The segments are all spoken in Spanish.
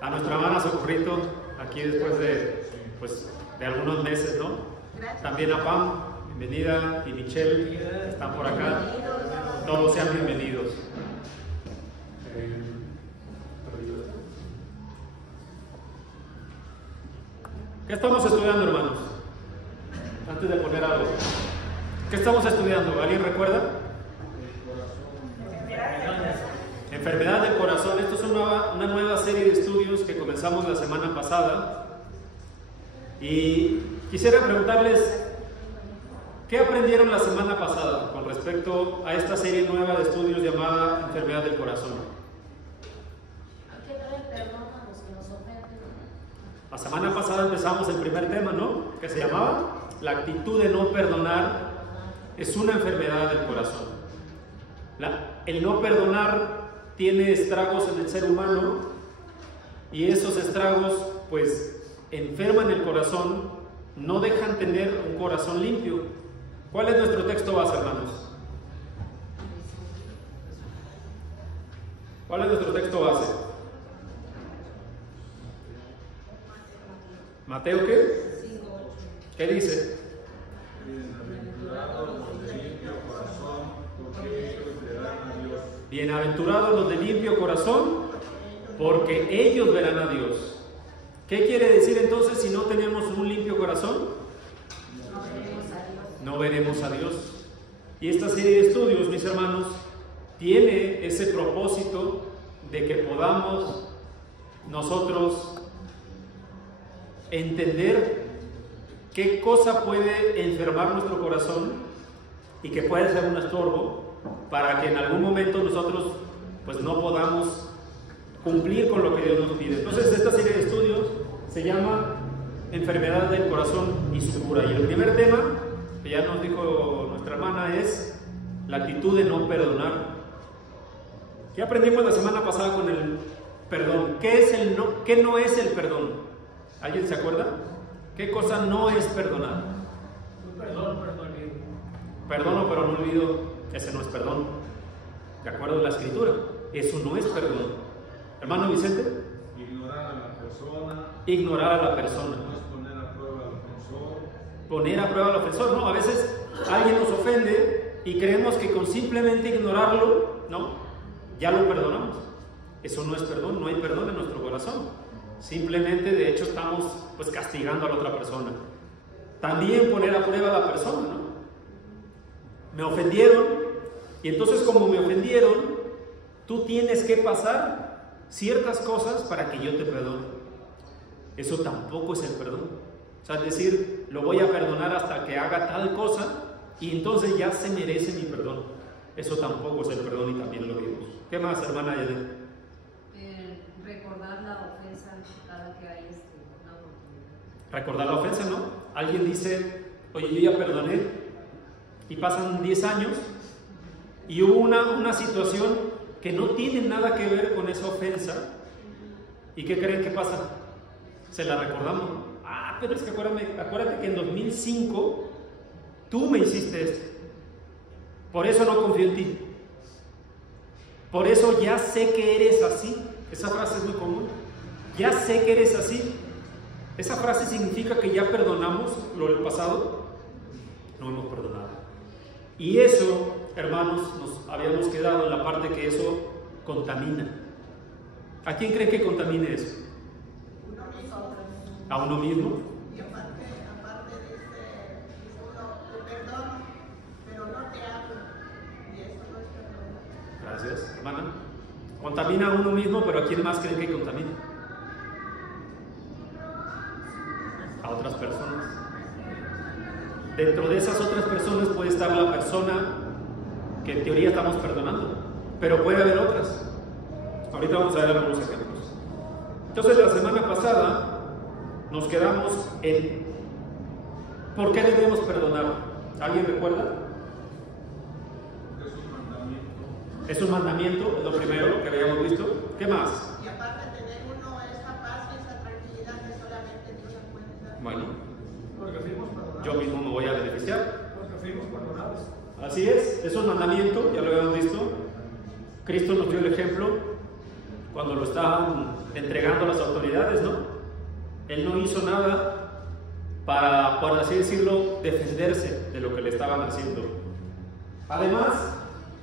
A nuestra hermana Socorrito, aquí después de algunos meses, ¿no? También a Pam, bienvenida, y Michelle, que están por acá. Todos sean bienvenidos. ¿Qué estamos estudiando, hermanos? Antes de poner algo. ¿Qué estamos estudiando? ¿Alguien recuerda? Enfermedad del corazón. Esto es una nueva serie de estudios que comenzamos la semana pasada. Y quisiera preguntarles, ¿qué aprendieron la semana pasada con respecto a esta serie nueva de estudios llamada Enfermedad del corazón? La semana pasada empezamos el primer tema, ¿no? Que se llamaba la actitud de no perdonar es una enfermedad del corazón. El no perdonar tiene estragos en el ser humano y esos estragos pues enferman el corazón, no dejan tener un corazón limpio. ¿Cuál es nuestro texto base, hermanos? ¿Cuál es nuestro texto base? ¿Mateo qué? ¿Qué dice? Bienaventurados los de limpio corazón, porque ellos verán a Dios. ¿Qué quiere decir entonces si no tenemos un limpio corazón? No veremos a Dios. Y esta serie de estudios, mis hermanos, tiene ese propósito de que podamos nosotros entender qué cosa puede enfermar nuestro corazón y que puede ser un estorbo para que en algún momento nosotros pues no podamos cumplir con lo que Dios nos pide. Entonces esta serie de estudios se llama Enfermedad del corazón y su cura, y el primer tema que ya nos dijo nuestra hermana es la actitud de no perdonar. ¿Qué aprendimos la semana pasada con el perdón? ¿Qué no es el perdón? ¿Alguien se acuerda? ¿Qué cosa no es perdonar? Perdón, pero no olvido. Perdono, pero no olvido. Ese no es perdón. De acuerdo a la Escritura, eso no es perdón. Hermano Vicente. Ignorar a la persona. Ignorar a la persona. No es poner a prueba al ofensor. Poner a prueba al ofensor, no. A veces alguien nos ofende y creemos que con simplemente ignorarlo, ¿no? Ya lo perdonamos. Eso no es perdón, no hay perdón en nuestro corazón. Simplemente, de hecho, estamos pues castigando a la otra persona. También poner a prueba a la persona, ¿no? Me ofendieron, y entonces como me ofendieron, tú tienes que pasar ciertas cosas para que yo te perdone. Eso tampoco es el perdón. O sea, es decir, lo voy a perdonar hasta que haga tal cosa, y entonces ya se merece mi perdón. Eso tampoco es el perdón y también lo vimos. ¿Qué más, hermana Yadel? Recordar la ofensa cada que hay una oportunidad. Recordar la ofensa, ¿no? Alguien dice, oye, yo ya perdoné, y pasan 10 años y hubo una situación que no tiene nada que ver con esa ofensa, ¿y qué creen que pasa? Se la recordamos. Ah, pero es que acuérdate que en 2005 tú me hiciste esto, por eso no confío en ti, por eso ya sé que eres así. Esa frase es muy común. Ya sé que eres así. ¿Esa frase significa que ya perdonamos lo del pasado? No hemos perdonado. Y eso, hermanos, nos habíamos quedado en la parte que eso contamina. ¿A quién cree que contamine eso? ¿A uno mismo? Y aparte dice uno, te perdono, pero no te hablo. Y eso no es perdón. Gracias, hermana. Contamina a uno mismo, pero ¿a quién más creen que contamina? A otras personas. Dentro de esas otras personas puede estar la persona que en teoría estamos perdonando, pero puede haber otras. Ahorita vamos a ver algunos ejemplos. Entonces, la semana pasada nos quedamos en ¿por qué debemos perdonar? ¿Alguien recuerda? Es un mandamiento, es lo primero que habíamos visto. ¿Qué más? Y aparte tener uno esa paz y esa tranquilidad que solamente Dios encuentra. Bueno, Porque fuimos perdonados. yo mismo me voy a beneficiar. Porque fuimos perdonados. Así es un mandamiento, ya lo habíamos visto. Cristo nos dio el ejemplo cuando lo estaban entregando a las autoridades, ¿no? Él no hizo nada para, por así decirlo, defenderse de lo que le estaban haciendo. Además,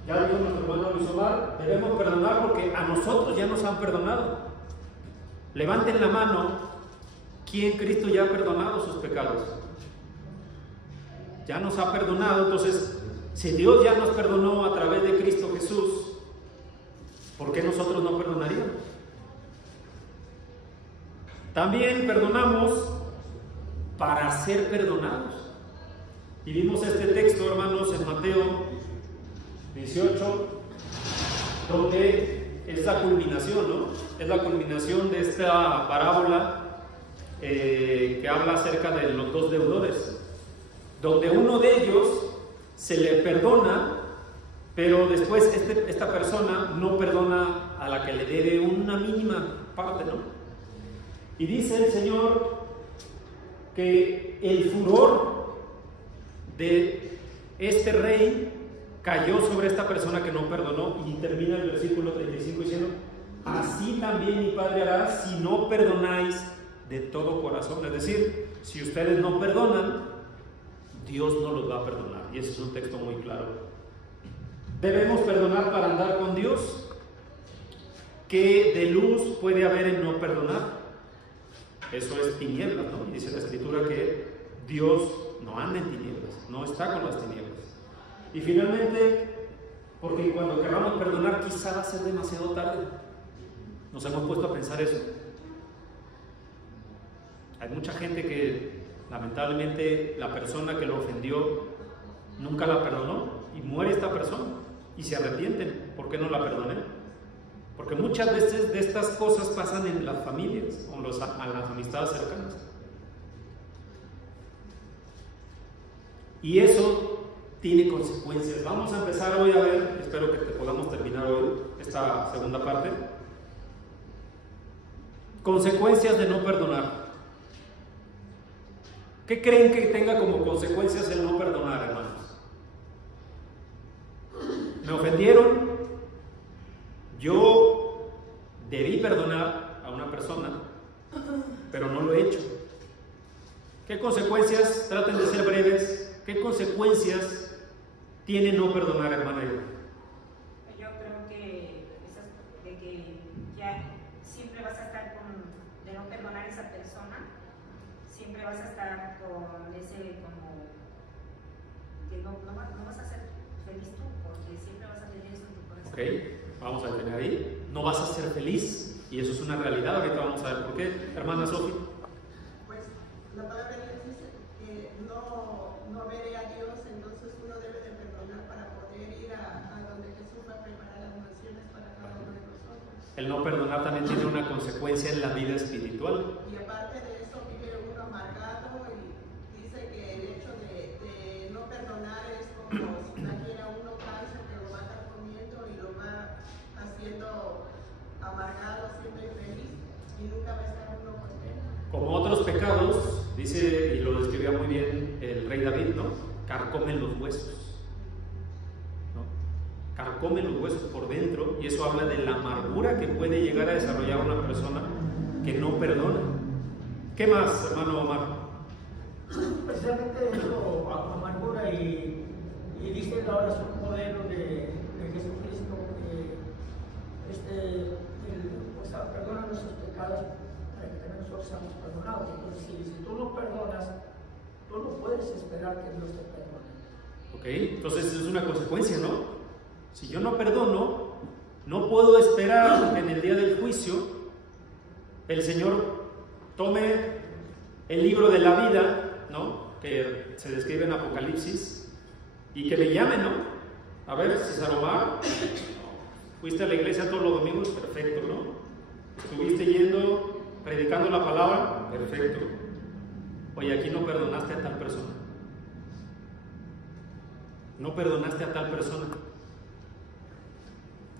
ya dijo nuestro hermano Luis Omar, debemos perdonar porque a nosotros ya nos han perdonado. Levanten la mano, ¿quién Cristo ya ha perdonado sus pecados? Ya nos ha perdonado. Entonces, si Dios ya nos perdonó a través de Cristo Jesús, ¿por qué nosotros no perdonaríamos? También perdonamos para ser perdonados. Y vimos este texto, hermanos, en Mateo 18, donde es la culminación, ¿no? Es la culminación de esta parábola que habla acerca de los dos deudores, donde uno de ellos se le perdona, pero después esta persona no perdona a la que le debe una mínima parte, ¿no? Y dice el Señor que el furor de este rey cayó sobre esta persona que no perdonó, y termina el versículo 35 diciendo: así también mi Padre hará si no perdonáis de todo corazón. Es decir, si ustedes no perdonan, Dios no los va a perdonar. Y ese es un texto muy claro. Debemos perdonar para andar con Dios. ¿Qué de luz puede haber en no perdonar? Eso es tinieblas, ¿no? Y dice la Escritura que Dios no anda en tinieblas, no está con las tinieblas. Y finalmente, porque cuando queramos perdonar quizá va a ser demasiado tarde. Nos hemos puesto a pensar eso. Hay mucha gente que lamentablemente la persona que lo ofendió nunca la perdonó, y muere esta persona y se arrepienten. ¿Por qué no la perdoné? Porque muchas veces de estas cosas pasan en las familias o a las amistades cercanas. Y eso tiene consecuencias. Vamos a empezar hoy a ver, espero que podamos terminar hoy esta segunda parte. Consecuencias de no perdonar. ¿Qué creen que tenga como consecuencias el no perdonar, hermanos? Me ofendieron, yo debí perdonar a una persona, pero no lo he hecho. ¿Qué consecuencias? Traten de ser breves. ¿Qué consecuencias tiene no perdonar, hermana? Yo creo que esas de que ya siempre vas a estar de no perdonar a esa persona, siempre vas a estar con ese como que no vas a ser feliz tú, porque siempre vas a tener eso en tu corazón. Ok, vamos a detener ahí. No vas a ser feliz, y eso es una realidad. Ahorita vamos a ver por qué. Hermana Sofía. Pues la palabra de Dios dice que no veré a Dios, entonces uno debe de perdonar para poder ir a donde Jesús va a preparar las mansiones para cada uno de nosotros. El no perdonar también tiene una consecuencia en la vida espiritual. Y aparte de eso vive uno amargado, y dice que el hecho de no perdonar es como si trajera uno cáncer que lo va a estar comiendo y lo va haciendo amargado, siendo infeliz, y nunca va a estar uno contento. Como otros pecados, dice, y lo describía muy bien el rey David, ¿no? Carcomen los huesos, ¿no? Carcomen los huesos por dentro, y eso habla de la amargura que puede llegar a desarrollar una persona que no perdona. ¿Qué más, hermano Omar? Precisamente eso, amargura, y dice la oración modelo de Jesucristo, que perdona nuestros pecados para que también nosotros seamos perdonados. Entonces, si tú no perdonas, tú no puedes esperar que Dios te perdone. Ok, entonces es una consecuencia, ¿no? Si yo no perdono, no puedo esperar que en el día del juicio el Señor tome el libro de la vida, ¿no? Que se describe en Apocalipsis, y que me llame, ¿no? A ver, César Omar, fuiste a la iglesia todos los domingos, perfecto, ¿no? Estuviste yendo, predicando la palabra, perfecto. Oye, aquí no perdonaste a tal persona. No perdonaste a tal persona.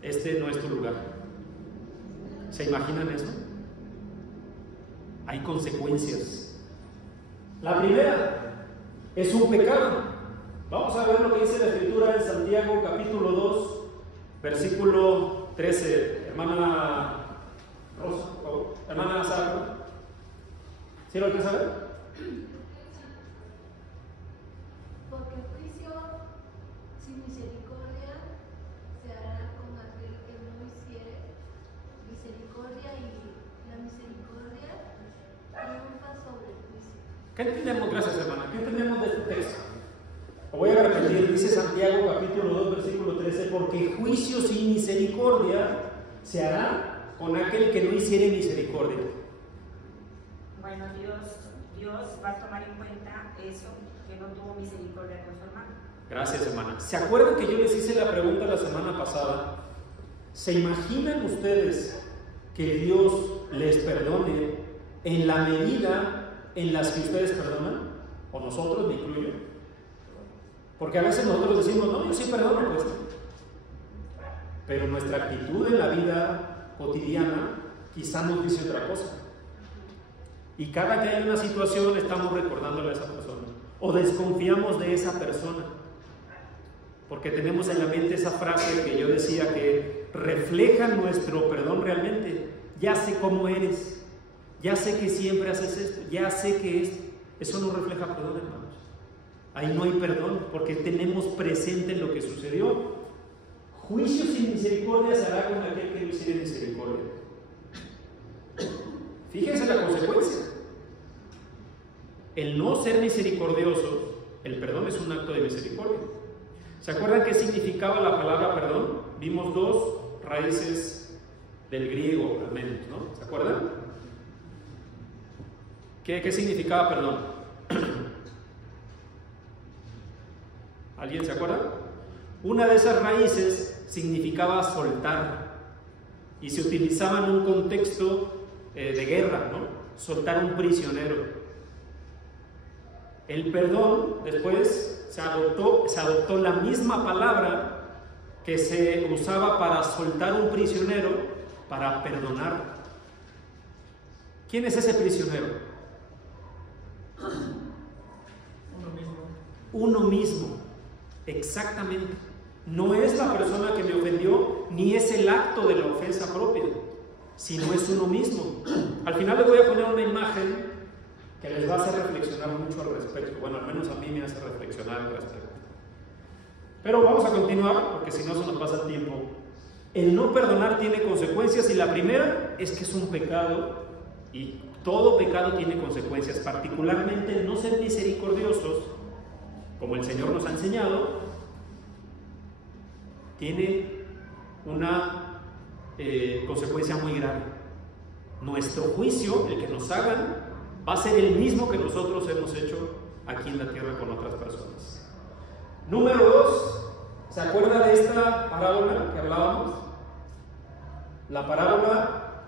Este no es tu lugar. ¿Se imaginan eso? Hay consecuencias. La primera es un pecado. Vamos a ver lo que dice la Escritura en Santiago capítulo 2, versículo 13. Hermana Rosa, por favor. Hermana Sara. ¿Sí lo alcanza a ver? Porque juicio sin misericordia se hará con aquel que no hiciere misericordia, y la misericordia triunfa sobre el juicio. ¿Qué entendemos? Gracias, hermana. ¿Qué entendemos de este texto? Lo voy a repetir, dice Santiago capítulo 2, versículo 13, porque juicio sin misericordia se hará con aquel que no hiciere misericordia. Bueno, Dios va a tomar en cuenta eso, que no tuvo misericordia con su hermano. Gracias, hermana. ¿Se acuerdan que yo les hice la pregunta la semana pasada? ¿Se imaginan ustedes que Dios les perdone en la medida en las que ustedes perdonan? ¿O nosotros, me incluyo? Porque a veces nosotros decimos, no, yo sí perdono, pues. Pero nuestra actitud en la vida cotidiana quizá nos dice otra cosa. Y cada que hay una situación estamos recordándole a esa persona. O desconfiamos de esa persona. Porque tenemos en la mente esa frase que yo decía que refleja nuestro perdón realmente. Ya sé cómo eres. Ya sé que siempre haces esto. Ya sé que esto. Eso no refleja perdón, hermanos. Ahí no hay perdón porque tenemos presente lo que sucedió. Juicio sin misericordia se hará con aquel que no hiciere misericordia. Fíjense la consecuencia. El no ser misericordiosos, el perdón es un acto de misericordia. ¿Se acuerdan qué significaba la palabra perdón? Vimos dos raíces del griego, al menos, ¿no? ¿Se acuerdan? ¿Qué significaba perdón? ¿Alguien se acuerda? Una de esas raíces significaba soltar y se utilizaba en un contexto de guerra, ¿no? Soltar un prisionero. El perdón después se adoptó la misma palabra que se usaba para soltar un prisionero, para perdonar. ¿Quién es ese prisionero? Uno mismo, exactamente. No es la persona que me ofendió, ni es el acto de la ofensa propia, sino es uno mismo. Al final les voy a poner una imagen que les va a hacer reflexionar mucho al respecto. Bueno, al menos a mí me hace reflexionar al respecto. Pero vamos a continuar, porque si no se nos pasa el tiempo. El no perdonar tiene consecuencias, y la primera es que es un pecado, y todo pecado tiene consecuencias, particularmente el no ser misericordiosos, como el Señor nos ha enseñado, tiene una consecuencia muy grave. Nuestro juicio, el que nos hagan, va a ser el mismo que nosotros hemos hecho aquí en la tierra con otras personas. Número 2, ¿se acuerda de esta parábola que hablábamos? La parábola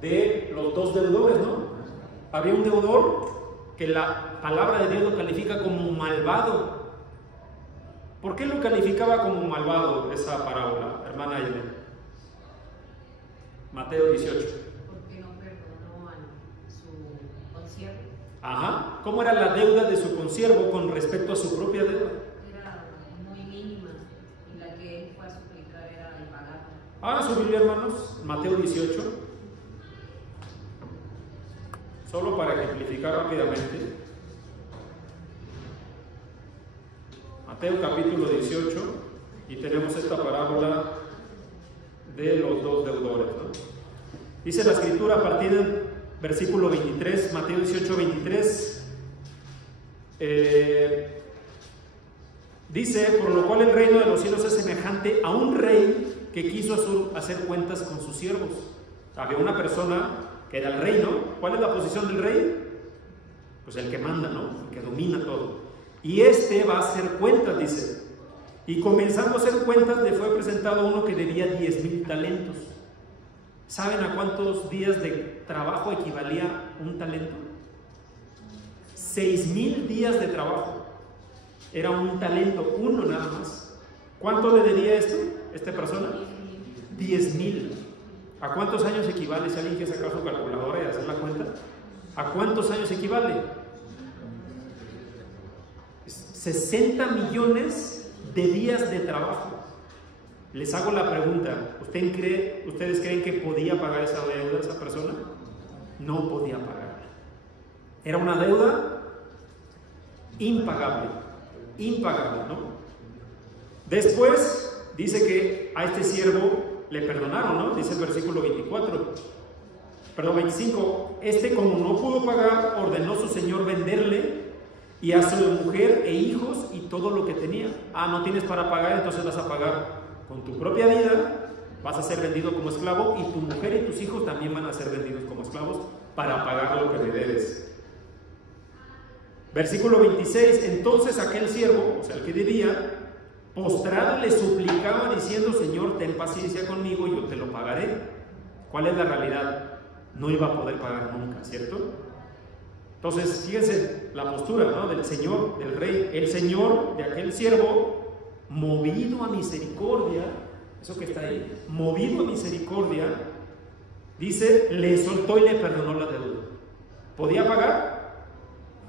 de los dos deudores, ¿no? Había un deudor que la palabra de Dios lo califica como malvado. ¿Por qué lo calificaba como malvado esa parábola, hermana Aide? Mateo 18. Porque no perdonó a su consiervo. Ajá. ¿Cómo era la deuda de su consiervo con respecto a su propia deuda? Era muy mínima, y la que él fue a suplicar era impagable. Ahora su Biblia, hermanos, Mateo 18. Solo para ejemplificar rápidamente. Mateo capítulo 18, y tenemos esta parábola de los dos deudores, ¿no? Dice la escritura a partir del versículo 23, Mateo 18, 23, dice: por lo cual el reino de los cielos es semejante a un rey que quiso hacer cuentas con sus siervos. Había una persona que era el rey, ¿no? ¿Cuál es la posición del rey? Pues el que manda, ¿no? El que domina todo. Y este va a hacer cuentas, dice. Y comenzando a hacer cuentas, le fue presentado uno que debía 10,000 talentos. ¿Saben a cuántos días de trabajo equivalía un talento? 6,000 días de trabajo. Era un talento, uno nada más. ¿Cuánto le debía esta persona? 10,000. ¿A cuántos años equivale? Si alguien quiere sacar su calculadora y hacer la cuenta. ¿A cuántos años equivale? 60 millones de días de trabajo. Les hago la pregunta, ¿ustedes creen que podía pagar esa deuda esa persona? No podía pagarla. Era una deuda impagable, ¿no? Después dice que a este siervo le perdonaron, ¿no? Dice el versículo 25, como no pudo pagar, ordenó su señor venderle y a su mujer e hijos y todo lo que tenía. No tienes para pagar, entonces vas a pagar con tu propia vida, vas a ser vendido como esclavo y tu mujer y tus hijos también van a ser vendidos como esclavos para pagar lo que le debes. Versículo 26, entonces aquel siervo, o sea, el que debía, postrado le suplicaba diciendo, Señor, ten paciencia conmigo y yo te lo pagaré. ¿Cuál es la realidad? No iba a poder pagar nunca, ¿cierto? Entonces, fíjense la postura, ¿no? Del Señor, del Rey. El Señor de aquel siervo, movido a misericordia, eso que está ahí, movido a misericordia, dice, le soltó y le perdonó la deuda. ¿Podía pagar?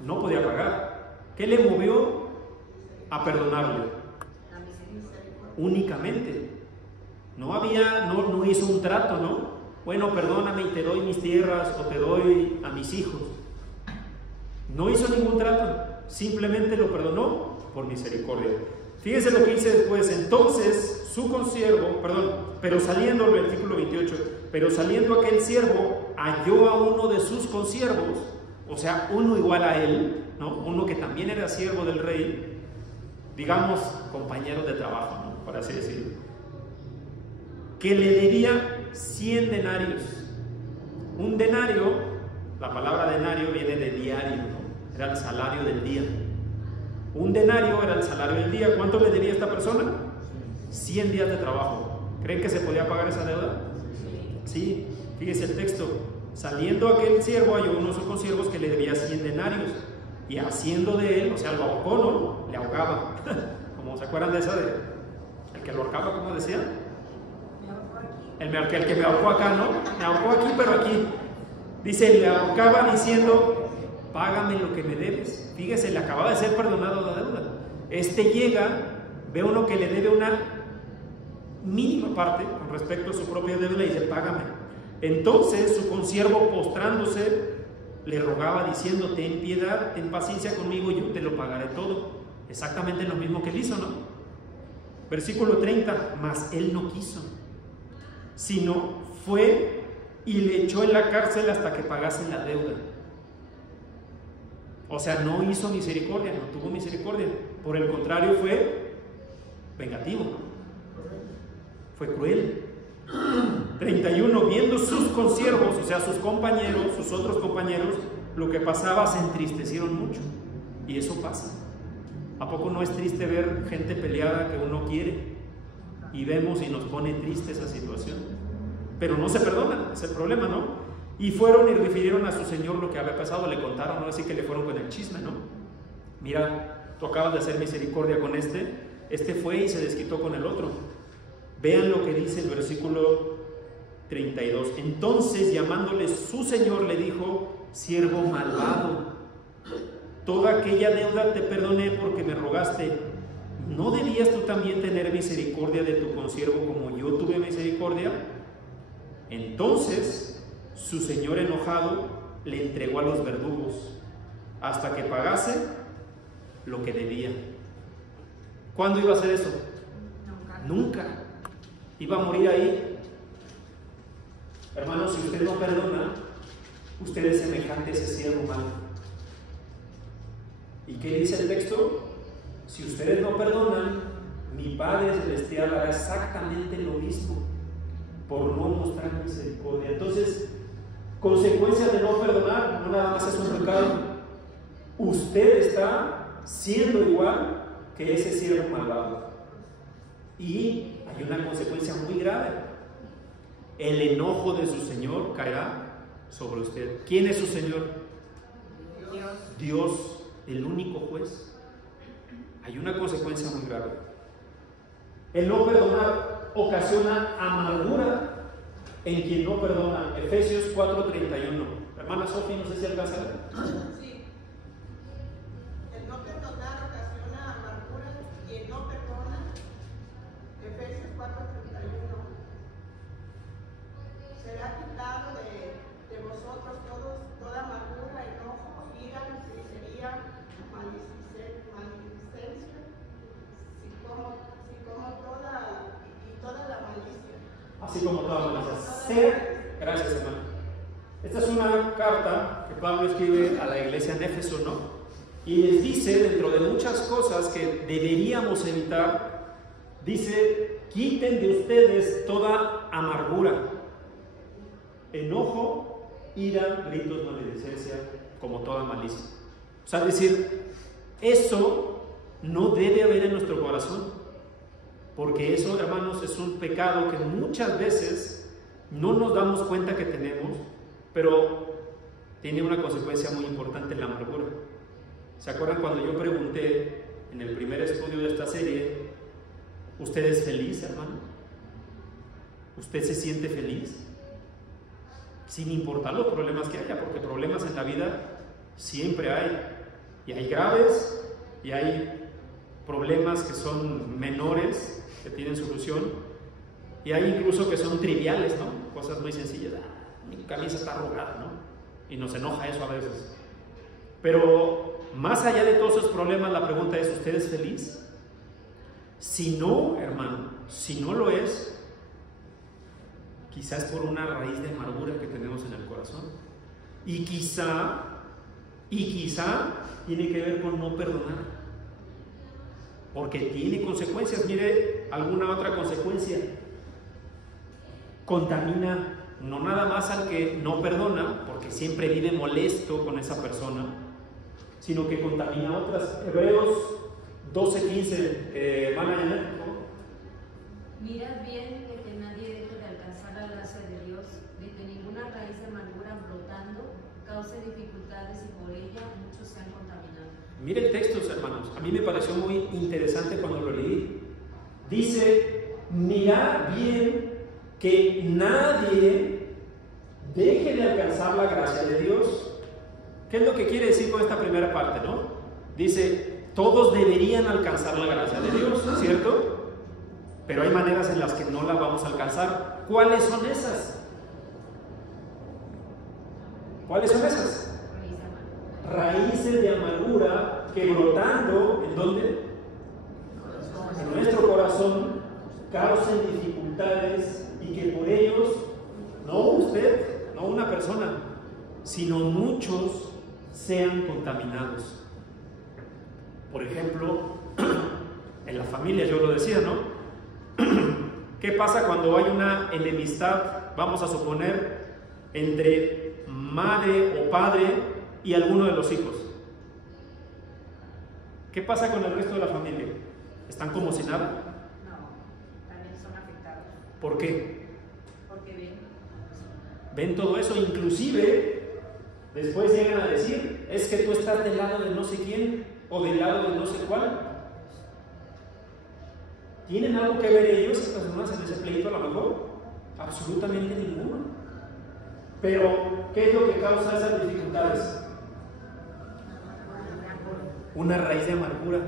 No podía pagar. ¿Qué le movió a perdonarle? Únicamente. No hizo un trato, ¿no? Bueno, perdóname y te doy mis tierras o te doy a mis hijos. No hizo ningún trato, simplemente lo perdonó por misericordia. Fíjense lo que dice después. Entonces su consiervo, pero saliendo, el versículo 28, pero saliendo aquel siervo halló a uno de sus consiervos, o sea, uno igual a él, ¿no? Uno que también era siervo del rey, digamos, compañero de trabajo, ¿no? Por así decirlo, que le debía 100 denarios. Un denario, la palabra denario viene de diario, ¿no? Era el salario del día. Un denario era el salario del día. ¿Cuánto le debía esta persona? 100 días de trabajo. ¿Creen que se podía pagar esa deuda? Sí, fíjese el texto. Saliendo aquel siervo, halló uno de sus consiervos que le debía 100 denarios. Y haciendo de él, o sea, lo ahogó, ¿no? Le ahogaba. ¿Cómo se acuerdan de esa de el que lo ahorcaba, cómo decía? El que me ahorcó acá, ¿no? Me ahorcó aquí, pero aquí. Dice, le ahorcaba diciendo, págame lo que me debes. Fíjese, le acababa de ser perdonado la deuda. Llega, ve uno que le debe una mínima parte con respecto a su propia deuda y dice, págame. Entonces su consiervo, postrándose, le rogaba diciendo, ten piedad, ten paciencia conmigo y yo te lo pagaré todo. Exactamente lo mismo que él hizo, ¿no? Versículo 30, mas él no quiso, sino fue y le echó en la cárcel hasta que pagase la deuda. O sea, no hizo misericordia, no tuvo misericordia. Por el contrario, fue vengativo, ¿no? Fue cruel. 31, viendo sus consiervos, o sea, sus compañeros, sus otros compañeros, lo que pasaba, se entristecieron mucho. Y eso pasa. ¿A poco no es triste ver gente peleada que uno quiere? Y vemos y nos pone triste esa situación. Pero no se perdonan, es el problema, ¿no? Y fueron y refirieron a su señor lo que había pasado, le contaron, ¿no? Así que le fueron con el chisme, ¿no? Mira, tú acabas de hacer misericordia con este fue y se desquitó con el otro. Vean lo que dice el versículo 32. Entonces, llamándole su señor, le dijo, siervo malvado, toda aquella deuda te perdoné porque me rogaste. ¿No debías tú también tener misericordia de tu consiervo como yo tuve misericordia? Entonces su señor, enojado, le entregó a los verdugos hasta que pagase lo que debía. ¿Cuándo iba a hacer eso? Nunca. Iba a morir ahí. Hermanos, si usted no perdona, usted es semejante a ese siervo humano. ¿Y qué dice el texto? Si ustedes no perdonan, mi Padre Celestial hará exactamente lo mismo por no mostrar misericordia. Entonces, consecuencia de no perdonar, no nada más es un pecado. Usted está siendo igual que ese siervo malvado. Y hay una consecuencia muy grave. El enojo de su Señor caerá sobre usted. ¿Quién es su Señor? Dios, el único juez. Hay una consecuencia muy grave. El no perdonar ocasiona amargura en quien no perdona. Efesios 4:31. Hermana Sofía, no sé si alcanza a ver. Sí. El no perdonar ocasiona amargura y el no perdona. Efesios 4:31. así como toda malicia. Ser, gracias hermano. Esta es una carta que Pablo escribe a la iglesia en Éfeso, ¿no? Y les dice, dentro de muchas cosas que deberíamos evitar, dice, quiten de ustedes toda amargura, enojo, ira, gritos, maledicencia, como toda malicia. O sea, decir, eso no debe haber en nuestro corazón, porque eso, hermanos, es un pecado que muchas veces no nos damos cuenta que tenemos, pero tiene una consecuencia muy importante en la amargura. ¿Se acuerdan cuando yo pregunté en el primer estudio de esta serie, ¿usted es feliz, hermano? ¿Usted se siente feliz? Sin importar los problemas que haya, porque problemas en la vida siempre hay, y hay graves, y hay problemas que son menores, que tienen solución, y hay incluso que son triviales, ¿no? Cosas muy sencillas, mi camisa está arrugada, ¿no? Y nos enoja eso a veces. Pero más allá de todos esos problemas, la pregunta es, ¿usted es feliz? Si no, hermano, si no lo es, quizás por una raíz de amargura que tenemos en el corazón. Y quizá tiene que ver con no perdonar. Porque tiene consecuencias. Mire, alguna otra consecuencia. Contamina no nada más al que no perdona, porque siempre vive molesto con esa persona, sino que contamina a otras. Hebreos 12:15, Janet, ¿no? Mirad bien de que nadie deje de alcanzar la gracia de Dios, de que ninguna raíz de amargura brotando cause dificultades y por ella muchos sean contaminados. Mire el texto, hermanos. A mí me pareció muy interesante cuando lo leí. Dice, mirad bien que nadie deje de alcanzar la gracia de Dios. ¿Qué es lo que quiere decir con esta primera parte, no? Dice, todos deberían alcanzar la gracia de Dios, ¿cierto? Pero hay maneras en las que no la vamos a alcanzar. ¿Cuáles son esas? ¿Cuáles son esas? Raíces de amargura que brotando, ¿en dónde? En nuestro corazón, causen dificultades y que por ellos, no usted, no una persona, sino muchos sean contaminados. Por ejemplo, en la familia, yo lo decía, ¿no? ¿Qué pasa cuando hay una enemistad, vamos a suponer, entre madre o padre y alguno de los hijos? ¿Qué pasa con el resto de la familia? ¿Están como si nada? No, también son afectados. ¿Por qué? Porque Ven todo eso, inclusive después llegan a decir, es que tú estás del lado de no sé quién o del lado de no sé cuál. ¿Tienen algo que ver ellos, estas personas, en ese pleito a lo mejor? Absolutamente ninguno. Pero, ¿qué es lo que causa esas dificultades? Una raíz de amargura.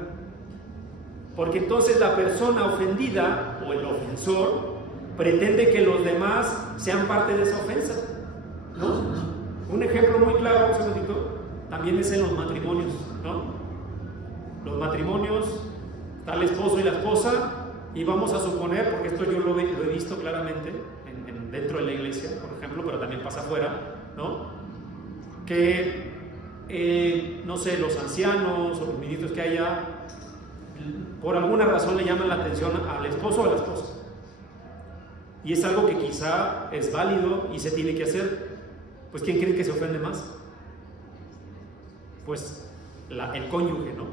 Porque entonces la persona ofendida o el ofensor pretende que los demás sean parte de esa ofensa, ¿no? Un ejemplo muy claro, un segundito, también es en los matrimonios, ¿no? Los matrimonios, está el esposo y la esposa, y vamos a suponer, porque esto yo lo he visto claramente dentro de la iglesia, por ejemplo, pero también pasa afuera, ¿no? Que, no sé, los ancianos o los ministros que haya, por alguna razón le llaman la atención al esposo o a la esposa. Y es algo que quizá es válido y se tiene que hacer. Pues ¿quién cree que se ofende más? Pues el cónyuge, ¿no?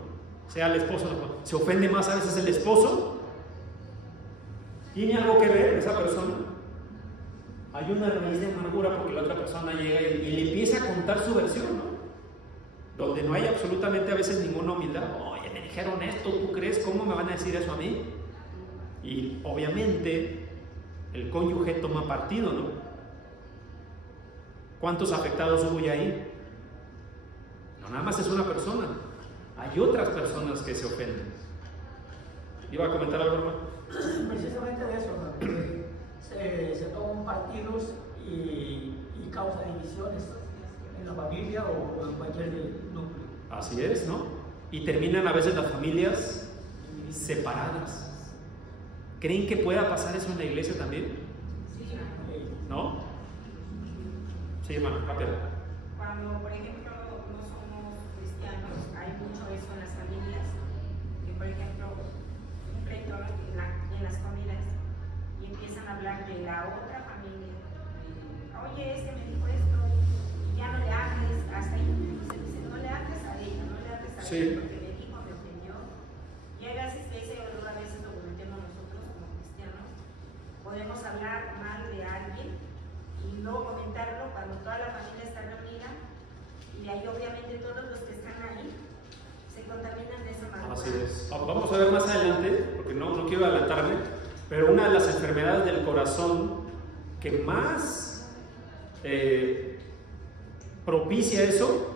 Sea el esposo o la esposa. ¿Se ofende más a veces el esposo? ¿Tiene algo que ver esa persona? Hay una raíz de amargura porque la otra persona llega y le empieza a contar su versión, ¿no? Donde no hay absolutamente a veces ninguna humildad. Oye, me dijeron esto, ¿tú crees? ¿Cómo me van a decir eso a mí? Y obviamente el cónyuge toma partido, ¿no? ¿Cuántos afectados hubo ya ahí? No, nada más es una persona. Hay otras personas que se ofenden. ¿Iba a comentar algo, hermano? Precisamente de eso, ¿no? Que se toman partidos y causa divisiones en la familia o en cualquier núcleo. Así es, ¿no? Y terminan a veces las familias separadas. ¿Creen que pueda pasar eso en la iglesia también? Sí. ¿no? Sí, hermano, rápido. Cuando, por ejemplo, no somos cristianos, hay mucho eso en las familias, que por ejemplo, un pleito en las comidas y empiezan a hablar de la otra familia. Oye, es que me dijo esto, y ya no le hables, hasta ahí se dice, no le hables a ella, no le hables a ella, porque me dijo, me ofendió. Y hay veces que ese error a veces lo cometemos nosotros como cristianos. Podemos hablar mal de alguien y luego comentarlo cuando toda la familia está reunida, y ahí obviamente todos los que están ahí se contaminan de esa manera. Así es. Vamos a ver más adelante, porque no quiero adelantarme, pero una de las enfermedades del corazón que más propicia eso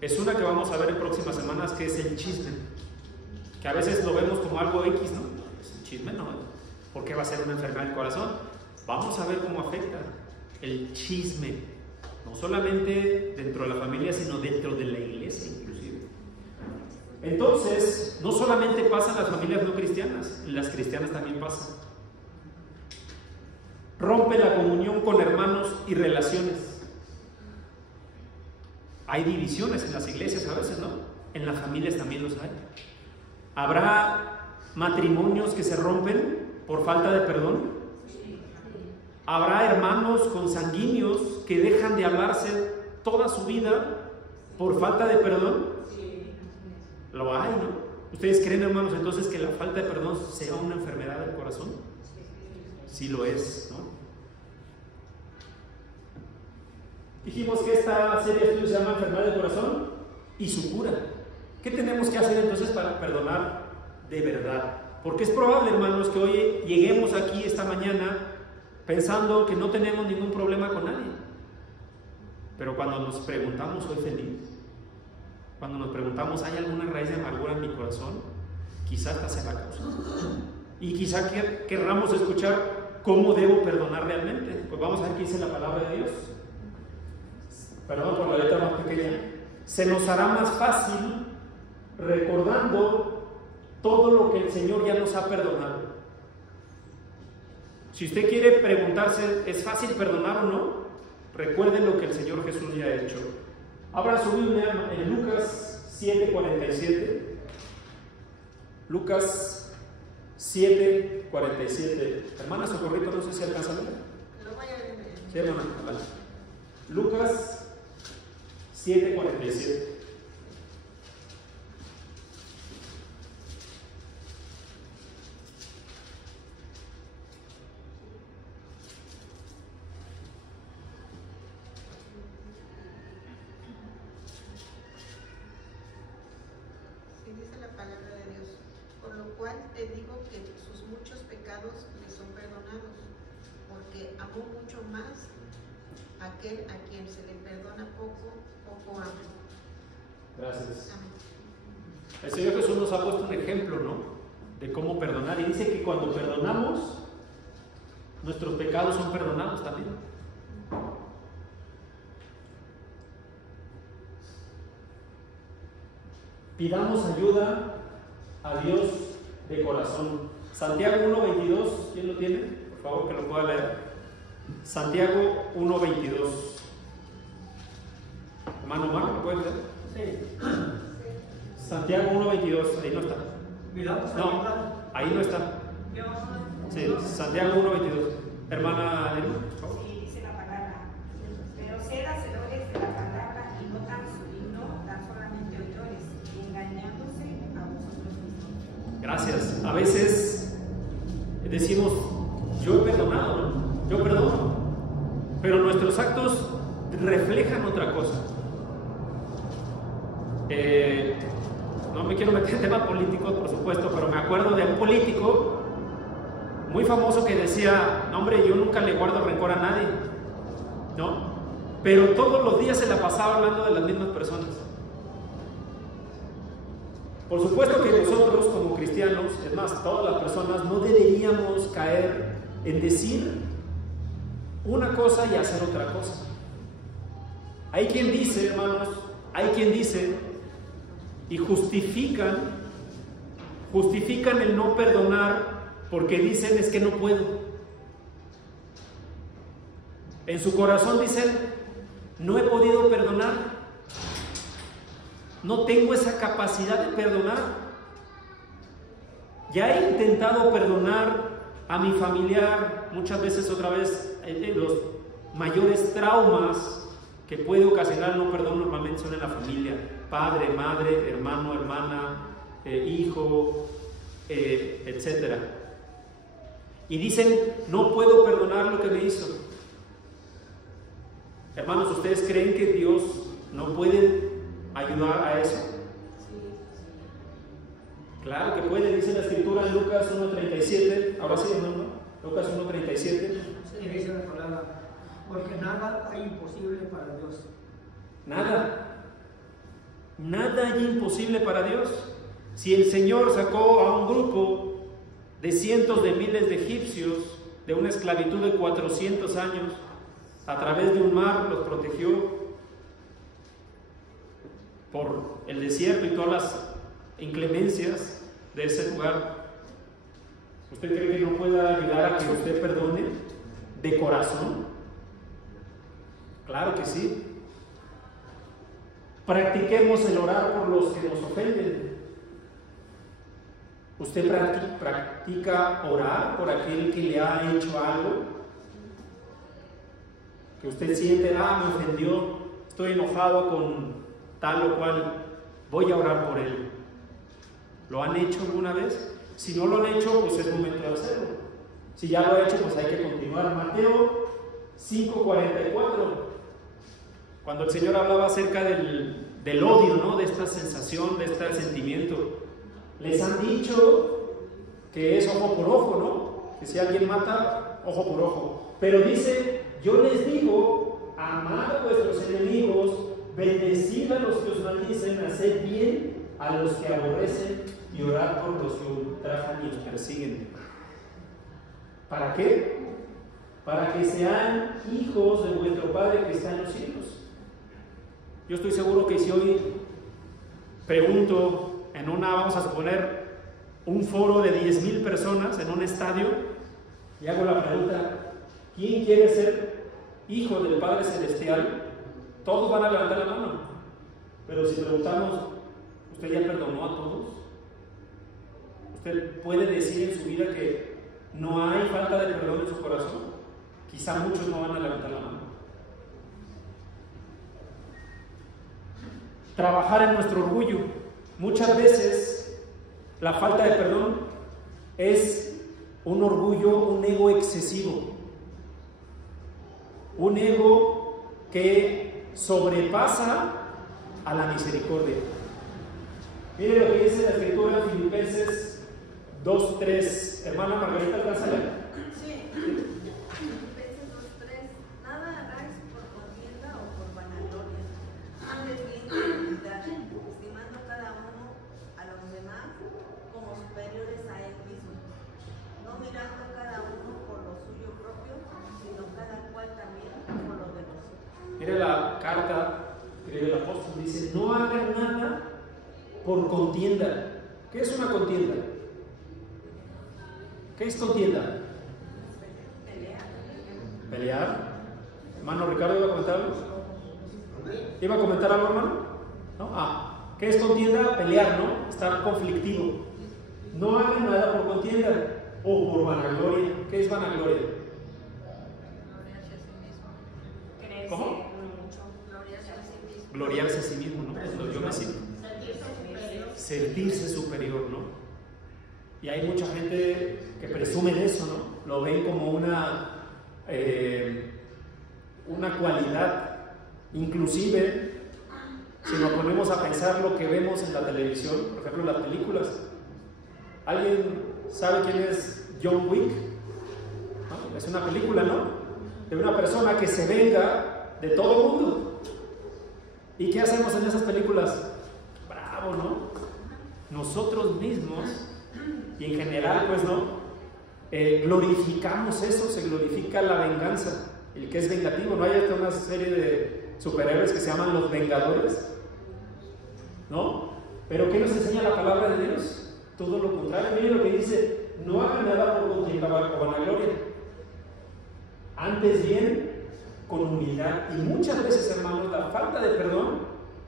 es una que vamos a ver en próximas semanas, que es el chisme, que a veces lo vemos como algo X, ¿no? El chisme no, ¿por qué va a ser una enfermedad del corazón? Vamos a ver cómo afecta el chisme, no solamente dentro de la familia, sino dentro de la iglesia inclusive. Entonces, no solamente pasa en las familias no cristianas, en las cristianas también pasa. Rompe la comunión con hermanos y relaciones. Hay divisiones en las iglesias a veces, ¿no? En las familias también los hay. ¿Habrá matrimonios que se rompen por falta de perdón? ¿Habrá hermanos consanguíneos que dejan de hablarse toda su vida por falta de perdón? Lo hay, ¿no? ¿Ustedes creen, hermanos, entonces que la falta de perdón sea una enfermedad del corazón? Sí lo es, ¿no? Dijimos que esta serie de estudios se llama Enfermedad del Corazón y su cura. ¿Qué tenemos que hacer entonces para perdonar de verdad? Porque es probable, hermanos, que hoy lleguemos aquí esta mañana pensando que no tenemos ningún problema con nadie. Pero cuando nos preguntamos, ¿soy feliz? Cuando nos preguntamos, ¿hay alguna raíz de amargura en mi corazón? Quizás esta sea la causa. Y quizá querramos escuchar cómo debo perdonar realmente. Pues vamos a ver qué dice la palabra de Dios. Perdón por la letra más pequeña. Se nos hará más fácil recordando todo lo que el Señor ya nos ha perdonado. Si usted quiere preguntarse, ¿es fácil perdonar o no? Recuerden lo que el Señor Jesús ya ha hecho. Abra su Biblia en Lucas 7:47. Lucas 7:47. Hermana Socorrito, no sé si alcanza a leer. Sí, hermana, vale. Lucas 7:47. Dice la palabra de Dios, por lo cual te digo que sus muchos pecados le son perdonados, porque amó mucho más aquel a quien se le perdona poco, poco ama. Gracias. Amén. El Señor Jesús nos ha puesto un ejemplo, ¿no? De cómo perdonar, y dice que cuando perdonamos, nuestros pecados son perdonados también. Pidamos ayuda a Dios de corazón. Santiago 1:22, ¿quién lo tiene? Por favor, que lo pueda leer. Santiago 1:22. Hermano Omar, ¿lo puedes leer? Sí. Santiago 1:22, ahí no está. Miramos No, ahí no está. Sí, Santiago 1:22. Hermana Nelu, por favor. Sí, dice la palabra. Pero sed hacedores de la palabra y no tan solamente oidores, engañándose a vosotros mismos. Gracias. A veces decimos, yo he perdonado, ¿no? Yo perdono. Pero nuestros actos reflejan otra cosa. No me quiero meter en temas políticos, por supuesto, pero me acuerdo de un político muy famoso que decía, no hombre, yo nunca le guardo rencor a nadie, ¿no? Pero todos los días se la pasaba hablando de las mismas personas. Por supuesto que nosotros como cristianos, es más, todas las personas, no deberíamos caer en decir una cosa y hacer otra cosa. Hay quien dice, hermanos, hay quien dice y justifican el no perdonar porque dicen es que no puedo. En su corazón dicen, no he podido perdonar, no tengo esa capacidad de perdonar. Ya he intentado perdonar a mi familiar, muchas veces otra vez los mayores traumas que puede ocasionar el no perdón normalmente son en la familia: padre, madre, hermano, hermana, hijo, etc. Y dicen, no puedo perdonar lo que me hizo. Hermanos, ¿ustedes creen que Dios no puede ayudar a eso? Claro que puede, dice la Escritura en Lucas 1:37. Ahora sí, hermano, Lucas 1:37. Sí, dice la palabra, porque nada hay imposible para Dios. Nada. Nada hay imposible para Dios. Si el Señor sacó a un grupo de cientos de miles de egipcios de una esclavitud de 400 años, a través de un mar los protegió por el desierto y todas las inclemencias de ese lugar, ¿usted cree que no pueda ayudar a que usted perdone de corazón? Claro que sí. Practiquemos el orar por los que nos ofenden. ¿Usted practica orar por aquel que le ha hecho algo? Que usted siente, me ofendió, estoy enojado con tal o cual, voy a orar por él. ¿Lo han hecho alguna vez? Si no lo han hecho, pues es momento de hacerlo. Si ya lo ha hecho, pues hay que continuar. Mateo 5:44, cuando el Señor hablaba acerca del odio, ¿no? De esta sensación, de este sentimiento. Les han dicho que es ojo por ojo, ¿no? Que si alguien mata, ojo por ojo. Pero dice, yo les digo, amad a vuestros enemigos, bendecid a los que os maldicen, haced bien a los que aborrecen y orad por los que ultrajan y os persiguen. ¿Para qué? Para que sean hijos de vuestro Padre que está en los cielos. Yo estoy seguro que si hoy pregunto en vamos a suponer, un foro de 10,000 personas en un estadio, y hago la pregunta, ¿quién quiere ser hijo del Padre Celestial? Todos van a levantar la mano. Pero si preguntamos, ¿usted ya perdonó a todos? ¿Usted puede decir en su vida que no hay falta de perdón en su corazón? Quizá muchos no van a levantar la mano. Trabajar en nuestro orgullo. Muchas veces la falta de perdón es un orgullo, un ego excesivo. Un ego que sobrepasa a la misericordia. Mire lo que dice la Escritura en Filipenses 2:3. Hermana Margarita, ¿alcanza a leer? Sí. Filipenses 2:3. Nada hagáis por contienda o por vanagloria. Antes bien con humildad, estimando cada uno a los demás como superiores a él mismo, no mirando cada uno por lo suyo propio, sino cada cual también por lo de nosotros. Mire la carta que el apóstol dice, no hagan nada por contienda. ¿Qué es una contienda? ¿Qué es contienda? Pelear. Hermano Ricardo, ¿iba a comentar algo? ¿Iba a comentar algo, hermano? ¿No? ¿Qué es contienda? Pelear, ¿no? Estar conflictivo. No hagan nada por contienda o por vanagloria. ¿Qué es vanagloria? ¿Cómo? Gloriarse a sí mismo, ¿no? Cuando yo me siento. Sentirse superior, ¿no? Y hay mucha gente que presume de eso, ¿no? Lo ven como una cualidad. Inclusive, si nos ponemos a pensar lo que vemos en la televisión, por ejemplo, en las películas. ¿Alguien sabe quién es John Wick? ¿No? Es una película, ¿no? De una persona que se venga de todo el mundo. ¿Y qué hacemos en esas películas? Bravo, ¿no? Nosotros mismos, y en general, pues, ¿no? Glorificamos eso, se glorifica la venganza, el que es vengativo. ¿No hay hasta una serie de superhéroes que se llaman los Vengadores? ¿No? ¿Pero qué nos enseña la palabra de Dios? Todo lo contrario. Miren lo que dice, no hagan nada por contienda o vanagloria. Antes bien, con humildad. Y muchas veces, hermanos, la falta de perdón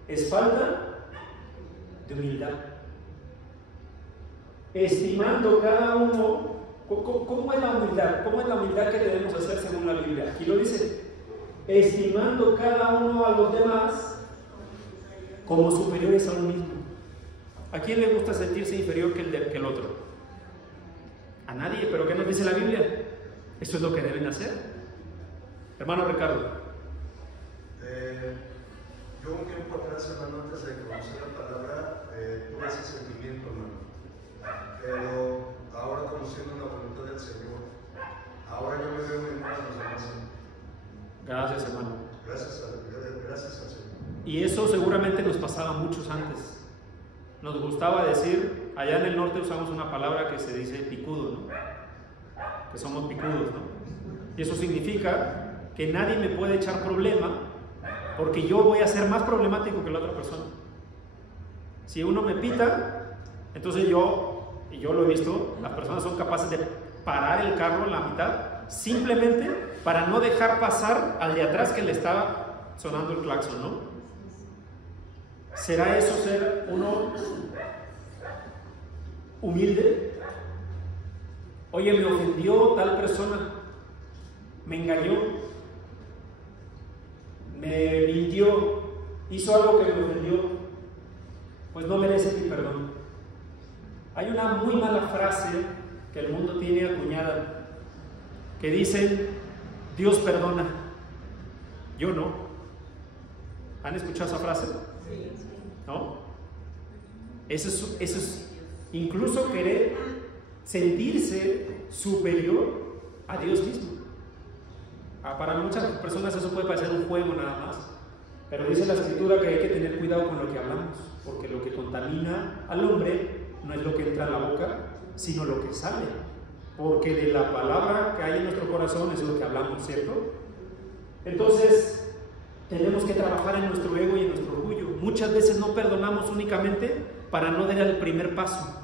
es falta de humildad. Estimando cada uno. ¿Cómo es la humildad? ¿Cómo es la humildad que debemos hacer según la Biblia? Aquí lo dice: estimando cada uno a los demás como superiores a uno mismo. ¿A quién le gusta sentirse inferior que el otro? A nadie. ¿Pero qué nos dice la Biblia? Eso es lo que deben hacer. Hermano Ricardo. Yo un tiempo atrás, hermano, antes de conocer la palabra, tuve ese sentimiento, hermano. Pero ahora, conociendo la voluntad del Señor, ahora yo me veo mejor a los demás. Gracias, hermano. Gracias al Señor. Y eso seguramente nos pasaba muchos antes. Nos gustaba decir, allá en el norte usamos una palabra que se dice picudo, ¿no? Que somos picudos, ¿no? Y eso significa que nadie me puede echar problema porque yo voy a ser más problemático que la otra persona. Si uno me pita, entonces y yo lo he visto, las personas son capaces de parar el carro en la mitad simplemente para no dejar pasar al de atrás que le estaba sonando el claxon, ¿no? ¿Será eso ser uno humilde? Oye, me ofendió tal persona, me engañó, me mintió, hizo algo que me ofendió, pues no merece mi perdón. Hay una muy mala frase que el mundo tiene acuñada que dice: Dios perdona, yo no. ¿Han escuchado esa frase? ¿No? Eso es incluso querer sentirse superior a Dios mismo. Para muchas personas eso puede parecer un juego nada más, pero dice la Escritura que hay que tener cuidado con lo que hablamos, porque lo que contamina al hombre no es lo que entra en la boca, sino lo que sale, porque de la palabra que hay en nuestro corazón es lo que hablamos, ¿cierto? Entonces tenemos que trabajar en nuestro ego y en nuestro orgullo. Muchas veces no perdonamos únicamente para no dar el primer paso.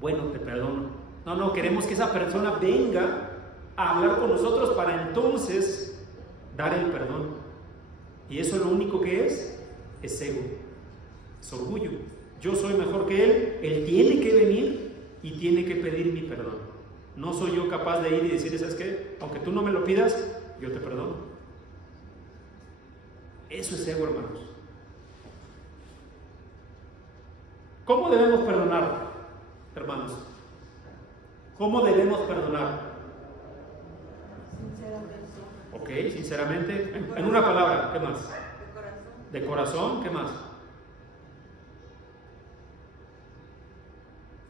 Bueno, te perdono. No, queremos que esa persona venga a hablar con nosotros para entonces dar el perdón. Y eso lo único que es ego, es orgullo. Yo soy mejor que él tiene que venir y tiene que pedir mi perdón. No soy yo capaz de ir y decir: ¿sabes qué? Aunque tú no me lo pidas, yo te perdono. Eso es ego, hermanos. ¿Cómo debemos perdonar, hermanos? ¿Cómo debemos perdonar? Sinceramente. Ok, sinceramente. En una palabra, ¿qué más? De corazón. De corazón, ¿qué más?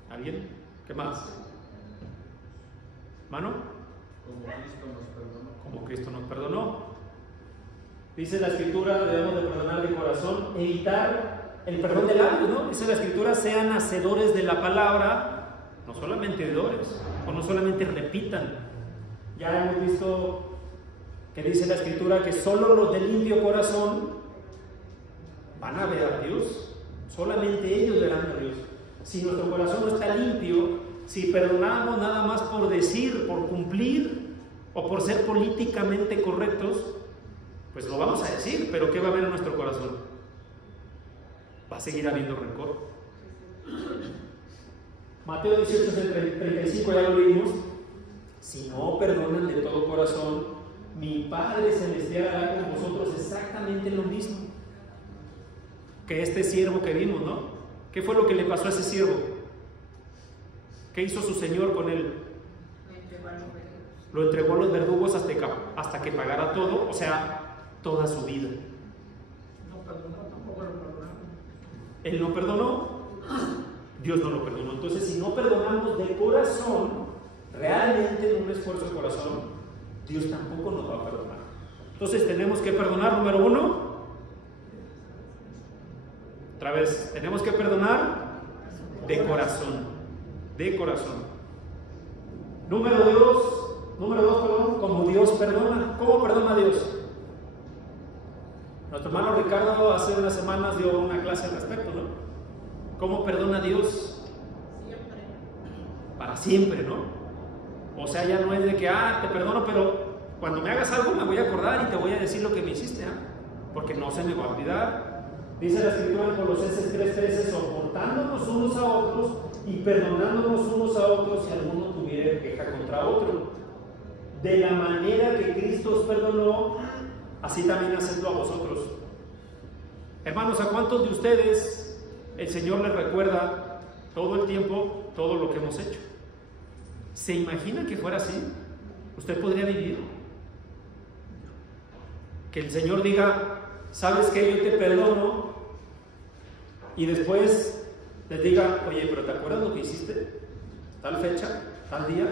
¿Alguien? ¿Qué más? ¿Mano? Como Cristo nos perdonó. Como Cristo nos perdonó. Dice la Escritura, debemos de perdonar de corazón, evitar el perdón de labios, ¿no? Dice la Escritura: sean hacedores de la palabra, no solamente oidores, o no solamente repitan. Ya hemos visto que dice la Escritura que solo los de limpio corazón van a ver a Dios, solamente ellos verán a Dios. Si nuestro corazón no está limpio, si perdonamos nada más por decir, por cumplir, o por ser políticamente correctos, pues lo vamos a decir, pero ¿qué va a haber en nuestro corazón? Va a seguir habiendo rencor. Mateo 18:35, ya lo leímos: si no perdonan de todo corazón, mi Padre Celestial hará con vosotros exactamente lo mismo. Que este siervo que vimos, ¿no? ¿Qué fue lo que le pasó a ese siervo? ¿Qué hizo su Señor con él? Lo entregó a los verdugos hasta que pagara todo, o sea, toda su vida. No perdonó, tampoco lo perdonó. Él no perdonó, Dios no lo perdonó. Entonces, si no perdonamos de corazón, realmente en un esfuerzo de corazón, Dios tampoco nos va a perdonar. Entonces tenemos que perdonar, número uno. Otra vez, tenemos que perdonar de corazón. De corazón. Número dos, como Dios perdona. ¿Cómo perdona Dios? Nuestro hermano Ricardo hace unas semanas dio una clase al respecto, ¿no? ¿Cómo perdona Dios? Siempre. Para siempre, ¿no? O sea, ya no es de que, te perdono, pero cuando me hagas algo me voy a acordar y te voy a decir lo que me hiciste, porque no se me va a olvidar. Dice la Escritura en Colosenses 3:13, soportándonos unos a otros y perdonándonos unos a otros si alguno tuviera queja contra otro. De la manera que Cristo os perdonó, así también hacedlo a vosotros. Hermanos, ¿a cuántos de ustedes el Señor les recuerda todo el tiempo todo lo que hemos hecho? ¿Se imagina que fuera así? ¿Usted podría vivir? Que el Señor diga, ¿sabes qué? Yo te perdono, y después les diga, oye, pero ¿te acuerdas lo que hiciste? Tal fecha, tal día.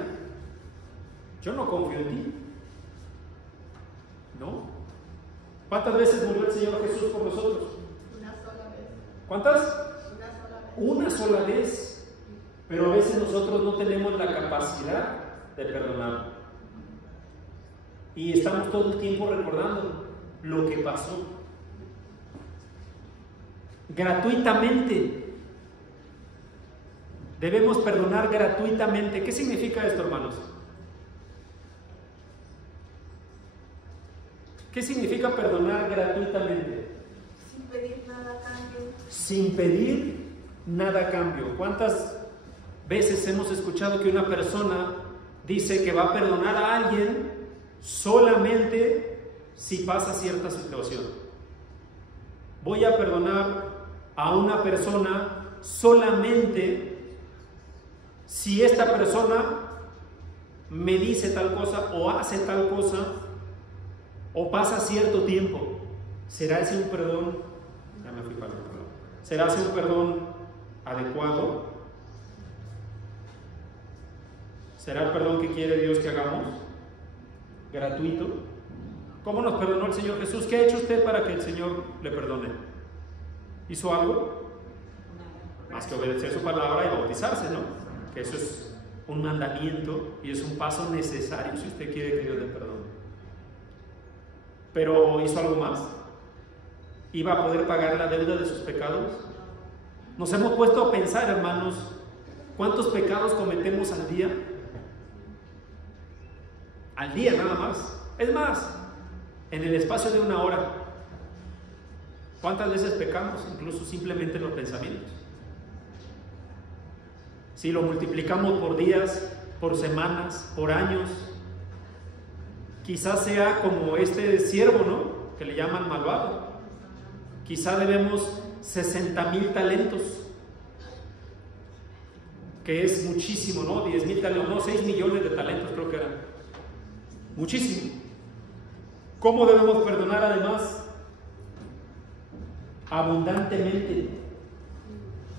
Yo no confío en ti. ¿No? ¿Cuántas veces murió el Señor Jesús por nosotros? Una sola vez. ¿Cuántas? Una sola vez. Una sola vez. Pero a veces nosotros no tenemos la capacidad de perdonar. Y estamos todo el tiempo recordando lo que pasó. Gratuitamente. Debemos perdonar gratuitamente. ¿Qué significa esto, hermanos? ¿Qué significa perdonar gratuitamente? Sin pedir nada a cambio. Sin pedir nada a cambio. ¿Cuántas veces hemos escuchado que una persona dice que va a perdonar a alguien solamente si pasa cierta situación? Voy a perdonar a una persona solamente si esta persona me dice tal cosa o hace tal cosa o pasa cierto tiempo. ¿Será ese un perdón? Ya me fui para el otro lado. ¿Será ese un perdón adecuado? ¿Será el perdón que quiere Dios que hagamos? ¿Gratuito? ¿Cómo nos perdonó el Señor Jesús? ¿Qué ha hecho usted para que el Señor le perdone? ¿Hizo algo? Más que obedecer su palabra y bautizarse, ¿no? Que eso es un mandamiento y es un paso necesario si usted quiere que Dios le perdone. Pero ¿hizo algo más? ¿Iba a poder pagar la deuda de sus pecados? Nos hemos puesto a pensar, hermanos, ¿cuántos pecados cometemos al día? Al día nada más. Es más, en el espacio de una hora. ¿Cuántas veces pecamos? Incluso simplemente en los pensamientos. Si lo multiplicamos por días, por semanas, por años, quizás sea como este siervo, ¿no? Que le llaman malvado. Quizá debemos 60,000 talentos, que es muchísimo, ¿no? 10,000 talentos, no, 6 millones de talentos creo que eran. Muchísimo. ¿Cómo debemos perdonar además? Abundantemente.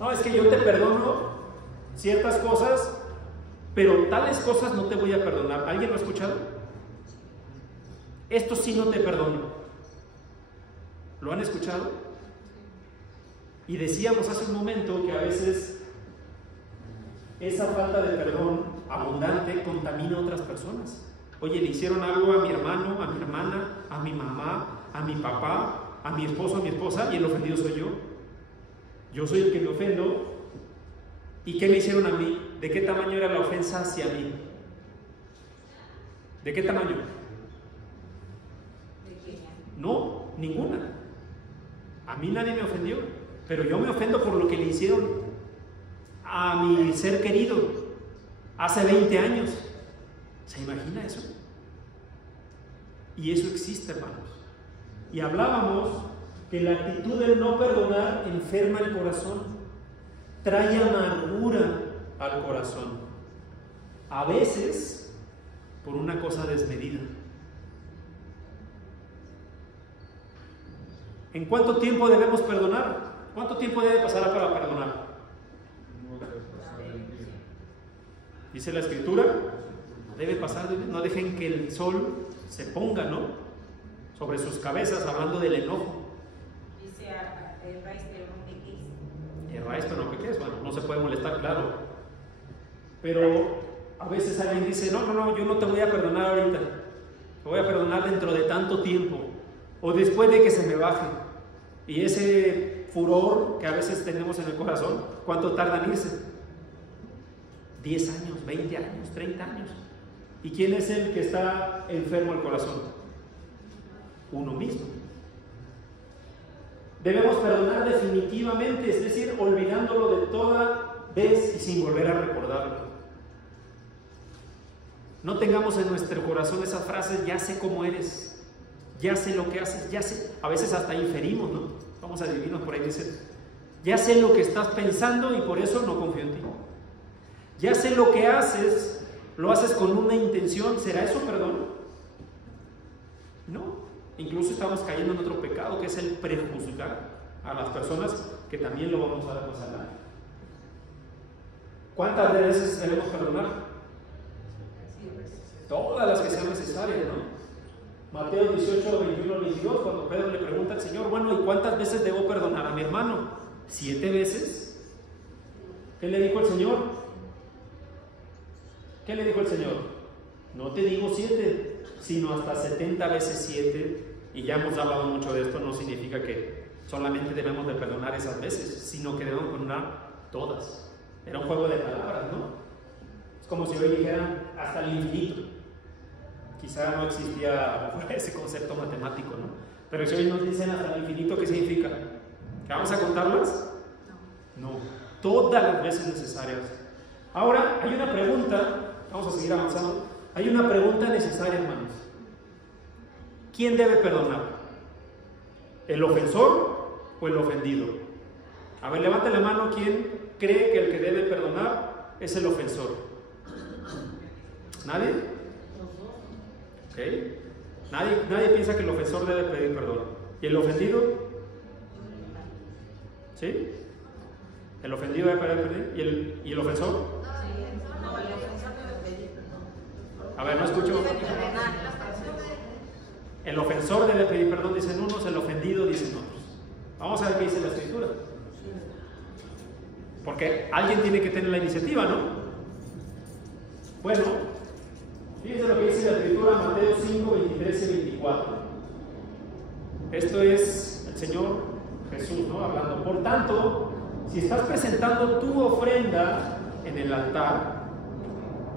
No, es que yo te perdono ciertas cosas, pero tales cosas no te voy a perdonar. ¿Alguien lo ha escuchado? Esto sí no te perdono. ¿Lo han escuchado? Y decíamos hace un momento que a veces esa falta de perdón abundante contamina a otras personas. Oye, le hicieron algo a mi hermano, a mi hermana, a mi mamá, a mi papá, a mi esposo, a mi esposa, y el ofendido soy yo. Yo soy el que me ofendo. ¿Y qué me hicieron a mí? ¿De qué tamaño era la ofensa hacia mí? ¿De qué tamaño? No, ninguna. A mí nadie me ofendió, pero yo me ofendo por lo que le hicieron a mi ser querido hace 20 años. ¿Se imagina eso? Y eso existe, hermanos. Y hablábamos que la actitud de no perdonar enferma el corazón, trae amargura al corazón, a veces por una cosa desmedida. ¿En cuánto tiempo debemos perdonar? ¿Cuánto tiempo debe pasar para perdonar? No debe pasar el día. Dice la Escritura, debe pasar, no dejen que el sol se ponga, ¿no? Sobre sus cabezas, hablando del enojo. Dice Erraiste, no peques. Erraiste, no peques. Bueno, no se puede molestar, claro. Pero a veces alguien dice, no, yo no te voy a perdonar ahorita. Te voy a perdonar dentro de tanto tiempo. O después de que se me baje. Y ese furor que a veces tenemos en el corazón, ¿cuánto tarda en irse? 10 años, 20 años, 30 años. ¿Y quién es el que está enfermo al corazón? Uno mismo. Debemos perdonar definitivamente, es decir, olvidándolo de toda vez y sin volver a recordarlo. No tengamos en nuestro corazón esas frases, ya sé cómo eres, ya sé lo que haces, ya sé. A veces hasta inferimos, ¿no? Vamos a adivinar por ahí, dice, ya sé lo que estás pensando y por eso no confío en ti. Ya sé lo que haces, lo haces con una intención, ¿será eso perdón? No. Incluso estamos cayendo en otro pecado, que es el prejuzgar a las personas, que también lo vamos a pasar. ¿Cuántas veces debemos perdonar? Todas las que sean necesarias, ¿no? Mateo 18, 21, 22, cuando Pedro le pregunta al Señor, bueno, ¿y cuántas veces debo perdonar a mi hermano? ¿7 veces? ¿Qué le dijo el Señor? ¿Qué le dijo el Señor? No te digo 7, sino hasta 70 veces 7, y ya hemos hablado mucho de esto. No significa que solamente debemos de perdonar esas veces, sino que debemos perdonar todas. Era un juego de palabras, ¿no? Es como si hoy dijeran hasta el infinito. Quizá no existía ese concepto matemático, ¿no? Pero si hoy nos dicen hasta el infinito, ¿qué significa? ¿Que vamos a contarlas? No, todas las veces necesarias. Ahora, hay una pregunta, vamos a seguir avanzando. Hay una pregunta necesaria, hermanos. ¿Quién debe perdonar? ¿El ofensor o el ofendido? A ver, levante la mano. ¿Quién cree que el que debe perdonar es el ofensor? ¿Nadie? ¿Ok? Nadie piensa que el ofensor debe pedir perdón. ¿Y el ofendido? ¿Sí? ¿El ofendido debe pedir perdón? ¿Y el ofensor? No, el ofensor debe pedir perdón. A ver, no escucho. El ofensor debe pedir perdón, dicen unos, el ofendido dicen otros. Vamos a ver qué dice la Escritura. Porque alguien tiene que tener la iniciativa, ¿no? Bueno, fíjense lo que dice la Escritura, Mateo 5, 23 y 24. Esto es el Señor Jesús, ¿no? Hablando. Por tanto, si estás presentando tu ofrenda en el altar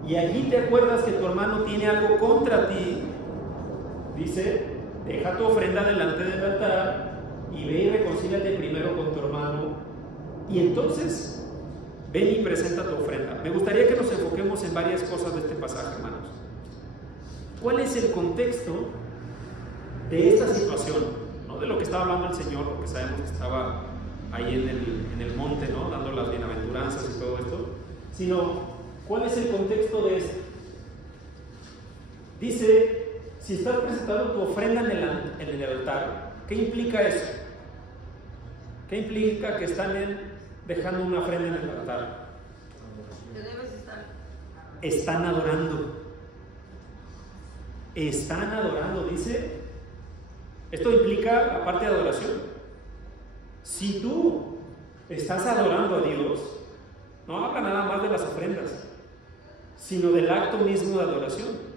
y allí te acuerdas que tu hermano tiene algo contra ti, dice, deja tu ofrenda delante del altar y ve y reconcíliate primero con tu hermano y entonces ven y presenta tu ofrenda. Me gustaría que nos enfoquemos en varias cosas de este pasaje, hermanos. ¿Cuál es el contexto de esta situación? No de lo que estaba hablando el Señor, porque sabemos que estaba ahí en el monte, ¿no? Dando las bienaventuranzas y todo esto, sino ¿cuál es el contexto de esto? Dice, si estás presentando tu ofrenda en el altar, ¿qué implica eso? ¿Qué implica que están dejando una ofrenda en el altar? Que debes estar. Están adorando. Están adorando, dice. Esto implica la parte de adoración. Si tú estás adorando a Dios, no habla nada más de las ofrendas, sino del acto mismo de adoración.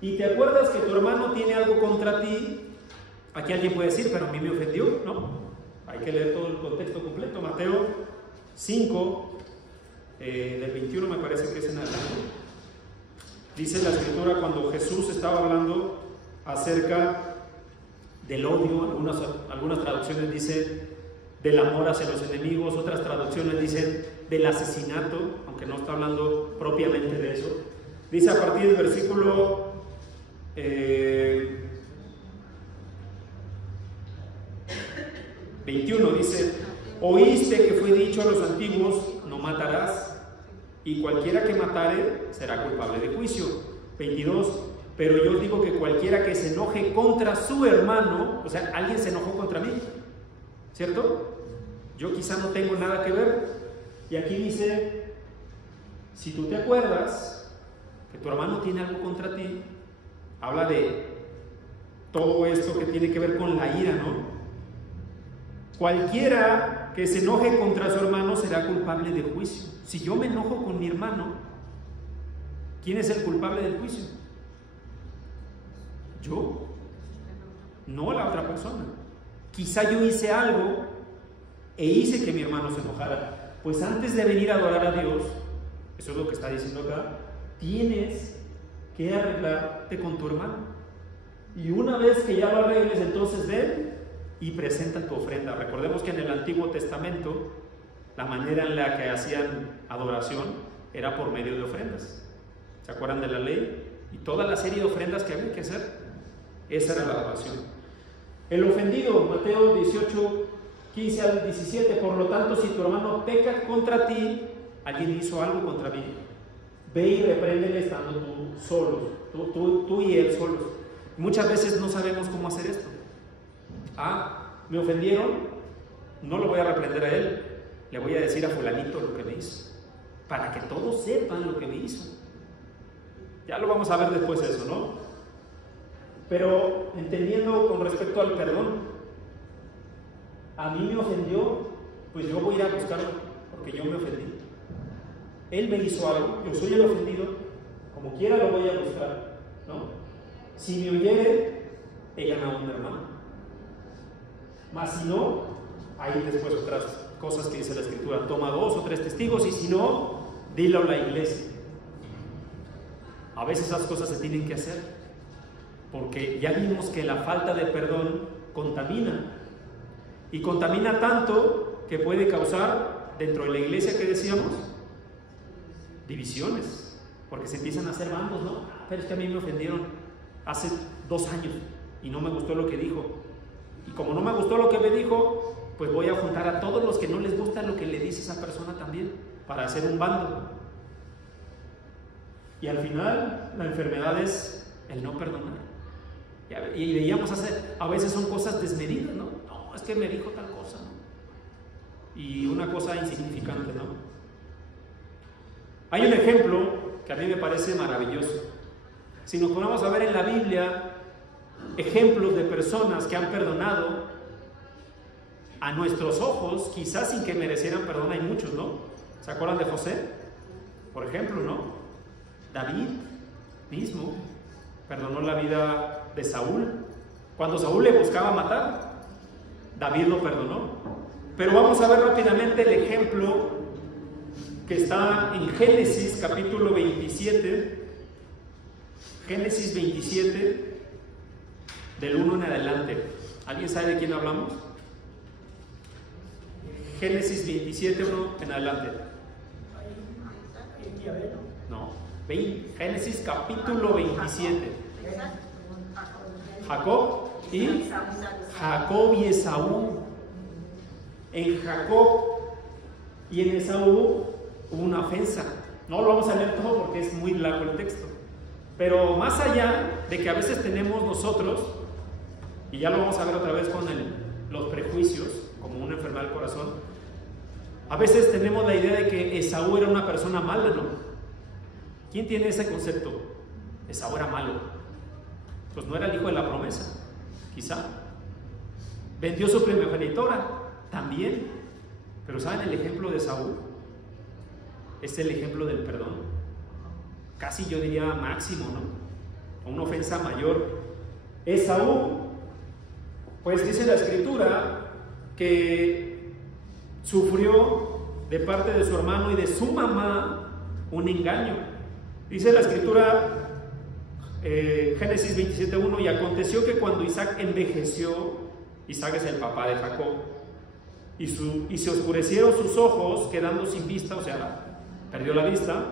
Y te acuerdas que tu hermano tiene algo contra ti. Aquí alguien puede decir, pero a mí me ofendió, ¿no? Hay que leer todo el contexto completo. Mateo 5, del 21 me parece que es en adelante. Dice la Escritura, cuando Jesús estaba hablando acerca del odio, algunas traducciones dicen del amor hacia los enemigos, otras traducciones dicen del asesinato, aunque no está hablando propiamente de eso. Dice a partir del versículo 21, dice, oíste que fue dicho a los antiguos, no matarás, y cualquiera que matare será culpable de juicio. 22, pero yo os digo que cualquiera que se enoje contra su hermano, o sea, alguien se enojó contra mí, ¿cierto? Yo quizá no tengo nada que ver. Y aquí dice, si tú te acuerdas que tu hermano tiene algo contra ti, habla de todo esto que tiene que ver con la ira, ¿no? Cualquiera que se enoje contra su hermano será culpable de juicio. Si yo me enojo con mi hermano, ¿quién es el culpable del juicio? Yo, no la otra persona. Quizá yo hice algo e hice que mi hermano se enojara. Pues antes de venir a adorar a Dios, eso es lo que está diciendo acá, tienes que arreglarte con tu hermano. Y una vez que ya lo arregles, entonces ven y presenta tu ofrenda. Recordemos que en el Antiguo Testamento la manera en la que hacían adoración era por medio de ofrendas. ¿Se acuerdan de la ley? Y toda la serie de ofrendas que había que hacer, esa era la adoración. El ofendido, Mateo 18, 15 al 17, por lo tanto, si tu hermano peca contra ti, alguien hizo algo contra mí, ve y repréndele estando tú solos, tú y él solos. Muchas veces no sabemos cómo hacer esto. Me ofendieron, no lo voy a reprender a él, le voy a decir a fulanito lo que me hizo, para que todos sepan lo que me hizo. Ya lo vamos a ver después eso, ¿no? Pero entendiendo con respecto al perdón, a mí me ofendió, pues yo voy a ir a buscarlo, porque yo me ofendí. Él me hizo algo, yo soy el ofendido, como quiera lo voy a buscar, ¿no? Si me oyere, he ganado un hermano. Mas si no, hay después otras cosas que dice la Escritura: toma 2 o 3 testigos, y si no, dilo a la iglesia. A veces esas cosas se tienen que hacer, porque ya vimos que la falta de perdón contamina, y contamina tanto que puede causar dentro de la iglesia, que decíamos, divisiones, porque se empiezan a hacer bandos, ¿no? Pero es que a mí me ofendieron hace 2 años y no me gustó lo que dijo, y como no me gustó lo que me dijo, pues voy a juntar a todos los que no les gusta lo que le dice esa persona también, para hacer un bando. Y al final la enfermedad es el no perdonar. Y veíamos a veces son cosas desmedidas, ¿no? No, es que me dijo tal cosa, ¿no? Y una cosa insignificante, ¿no? Hay un ejemplo que a mí me parece maravilloso. Si nos ponemos a ver en la Biblia ejemplos de personas que han perdonado a nuestros ojos, quizás sin que merecieran perdón, hay muchos, ¿no? ¿Se acuerdan de José? Por ejemplo, ¿no? David mismo perdonó la vida de Saúl. Cuando Saúl le buscaba matar, David lo perdonó. Pero vamos a ver rápidamente el ejemplo que está en Génesis capítulo 27. Génesis 27, del 1 en adelante. ¿Alguien sabe de quién hablamos? Génesis 27, 1 en adelante. No, Génesis capítulo 27. Jacob y Esaú. En Jacob y en Esaú hubo una ofensa. No lo vamos a leer todo porque es muy largo el texto. Pero más allá de que a veces tenemos nosotros, y ya lo vamos a ver otra vez con los prejuicios, como una enfermedad del corazón, a veces tenemos la idea de que Esaú era una persona mala, ¿no? ¿Quién tiene ese concepto? Esaú era malo. Pues no era el hijo de la promesa, quizá. Vendió su primogenitora, también. Pero ¿saben el ejemplo de Esaú? Es el ejemplo del perdón. Casi yo diría máximo, ¿no? Una ofensa mayor. Esaú, pues dice la Escritura que sufrió de parte de su hermano y de su mamá un engaño. Dice la Escritura, Génesis 27:1, y aconteció que cuando Isaac envejeció, Isaac es el papá de Jacob, y se oscurecieron sus ojos, quedando sin vista, o sea, perdió la vista,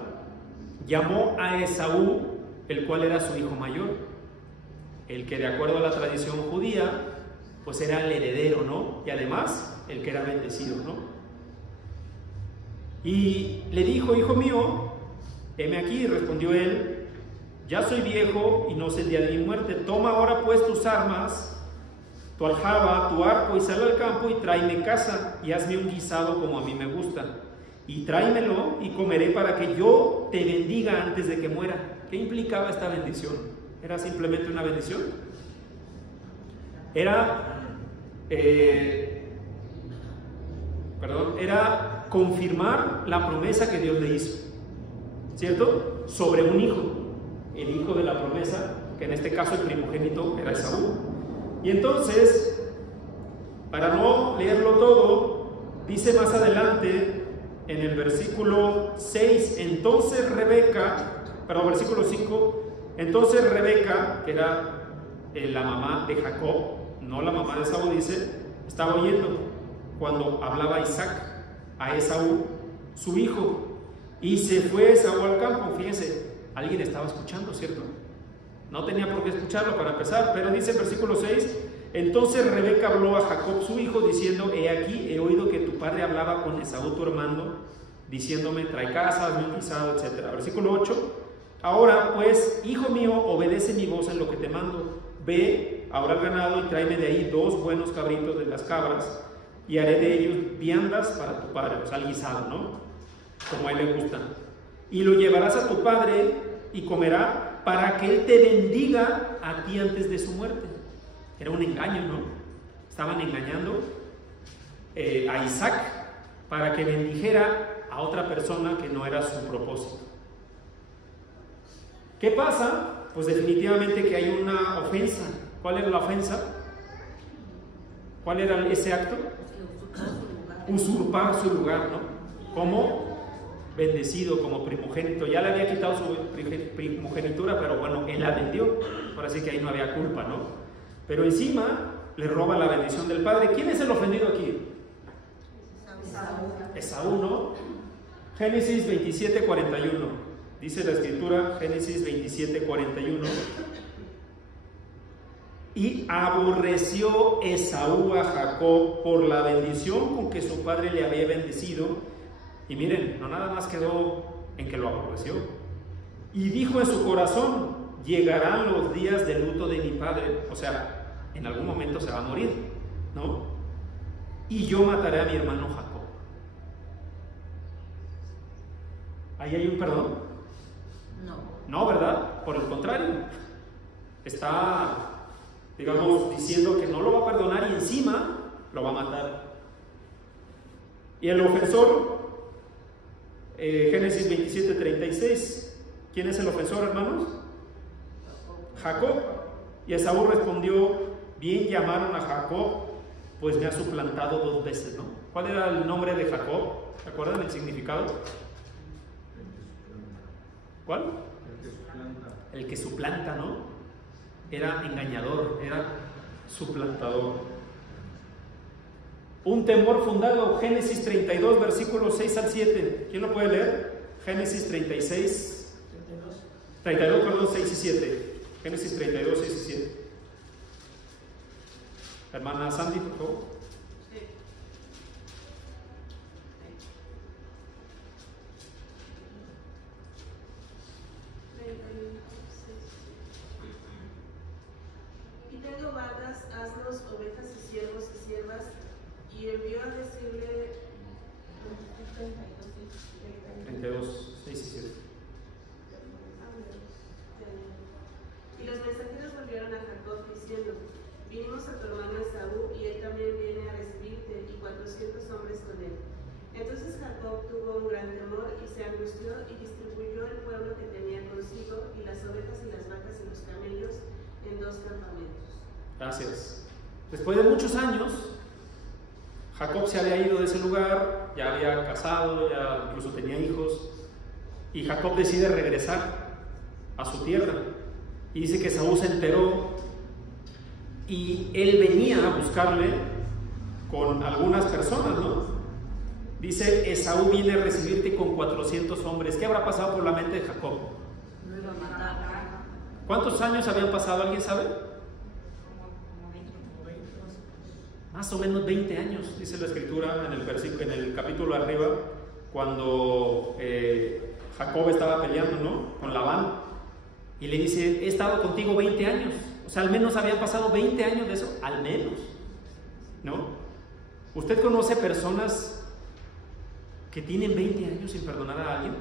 llamó a Esaú, el cual era su hijo mayor, el que de acuerdo a la tradición judía, pues era el heredero, ¿no? Y además, el que era bendecido, ¿no? Y le dijo: hijo mío, heme aquí. Respondió él: ya soy viejo y no sé el día de mi muerte. Toma ahora pues tus armas, tu aljaba, tu arco, y sal al campo y tráeme caza, y hazme un guisado como a mí me gusta. Y tráemelo y comeré para que yo te bendiga antes de que muera. ¿Qué implicaba esta bendición? ¿Era simplemente una bendición? Era confirmar la promesa que Dios le hizo, ¿cierto? Sobre un hijo, el hijo de la promesa, que en este caso el primogénito era Esaú. Y entonces, para no leerlo todo, dice más adelante en el versículo 6, versículo 5, Entonces Rebeca, que era la mamá de Jacob, no la mamá de Esaú, dice, estaba oyendo cuando hablaba Isaac a Esaú, su hijo, y se fue Esaú al campo. Fíjense, alguien estaba escuchando, ¿cierto? No tenía por qué escucharlo para empezar, pero dice el versículo 6, entonces Rebeca habló a Jacob su hijo diciendo, he aquí, he oído que tu padre hablaba con Esaú tu hermano, diciéndome, trae casa, hazme un guisado, etc. Versículo 8, ahora pues, hijo mío, obedece mi voz en lo que te mando, ve ahora al ganado y tráeme de ahí 2 buenos cabritos de las cabras, y haré de ellos viandas para tu padre, o sea, el guisado, ¿no? Como a él le gusta. Y lo llevarás a tu padre y comerá para que él te bendiga a ti antes de su muerte. Era un engaño, ¿no? Estaban engañando a Isaac para que bendijera a otra persona que no era su propósito. ¿Qué pasa? Pues definitivamente que hay una ofensa. ¿Cuál era la ofensa? ¿Cuál era ese acto? Usurpar su lugar, ¿no? Como bendecido, como primogénito. Ya le había quitado su primogenitura, pero bueno, él la vendió. Ahora sí que ahí no había culpa, ¿no? Pero encima le roba la bendición del padre. ¿Quién es el ofendido aquí? Esaú, ¿no? Génesis 27:41. Dice la escritura, Génesis 27:41. Y aborreció Esaú a Jacob por la bendición con que su padre le había bendecido. Y miren, no nada más quedó en que lo aborreció. Y dijo en su corazón, llegarán los días de luto de mi padre. O sea, en algún momento se va a morir, ¿no? Y yo mataré a mi hermano Jacob. ¿Ahí hay un perdón? No, ¿verdad? Por el contrario, está, digamos, diciendo que no lo va a perdonar y encima lo va a matar. Y el ofensor, Génesis 27:36, ¿quién es el ofensor, hermanos? Jacob. Y Esaú respondió, bien llamaron a Jacob, pues me ha suplantado 2 veces, ¿no? ¿Cuál era el nombre de Jacob? ¿Se acuerdan el significado? ¿Cuál? El que suplanta, ¿no? Era engañador, era suplantador. Un temor fundado, Génesis 32, versículos 6 al 7. ¿Quién lo puede leer? Génesis 32, 6 y 7. Génesis 32, 6 y 7. Hermana Sandy, por favor. Sí. Y tengo vacas, asnos, ovejas y siervos y siervas, y envió a decirle 32, 6 y 7. Y los mensajeros volvieron a Jacob diciendo, vinimos a tu hermano Esaú y él también viene a recibirte y 400 hombres con él. Entonces Jacob tuvo un gran temor y se angustió y distribuyó el pueblo que tenía consigo y las ovejas y las vacas y los camellos en 2 campamentos. Gracias. Después de muchos años, Jacob se había ido de ese lugar, ya había casado, ya incluso tenía hijos, y Jacob decide regresar a su tierra. Y dice que Esaú se enteró y él venía a buscarle con algunas personas, ¿no? Dice, Esaú viene a recibirte con 400 hombres. ¿Qué habrá pasado por la mente de Jacob? No iba a matar. ¿Cuántos años habían pasado? ¿Alguien sabe? Como 20. Más o menos 20 años, dice la escritura en el capítulo de arriba, cuando Jacob estaba peleando, ¿no? Con Labán. Y le dice, he estado contigo 20 años. O sea, al menos habían pasado 20 años de eso. Al menos, ¿no? ¿Usted conoce personas que tienen 20 años sin perdonar a alguien?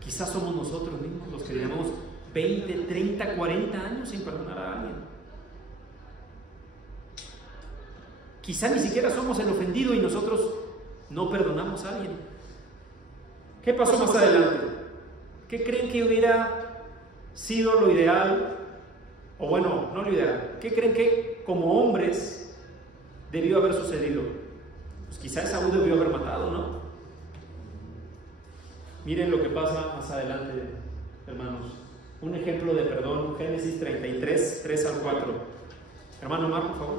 Quizás somos nosotros mismos los que llevamos 20, 30, 40 años sin perdonar a alguien. Quizá ni siquiera somos el ofendido y nosotros no perdonamos a alguien. ¿Qué pasó más adelante? ¿Qué creen que hubiera sido lo ideal? O bueno, no lo ideal. ¿Qué creen que como hombres debió haber sucedido? Pues quizá Esaú debió haber matado, ¿no? Miren lo que pasa más adelante, hermanos. un ejemplo de perdón, Génesis 33, 3 al 4. Hermano Omar, por favor.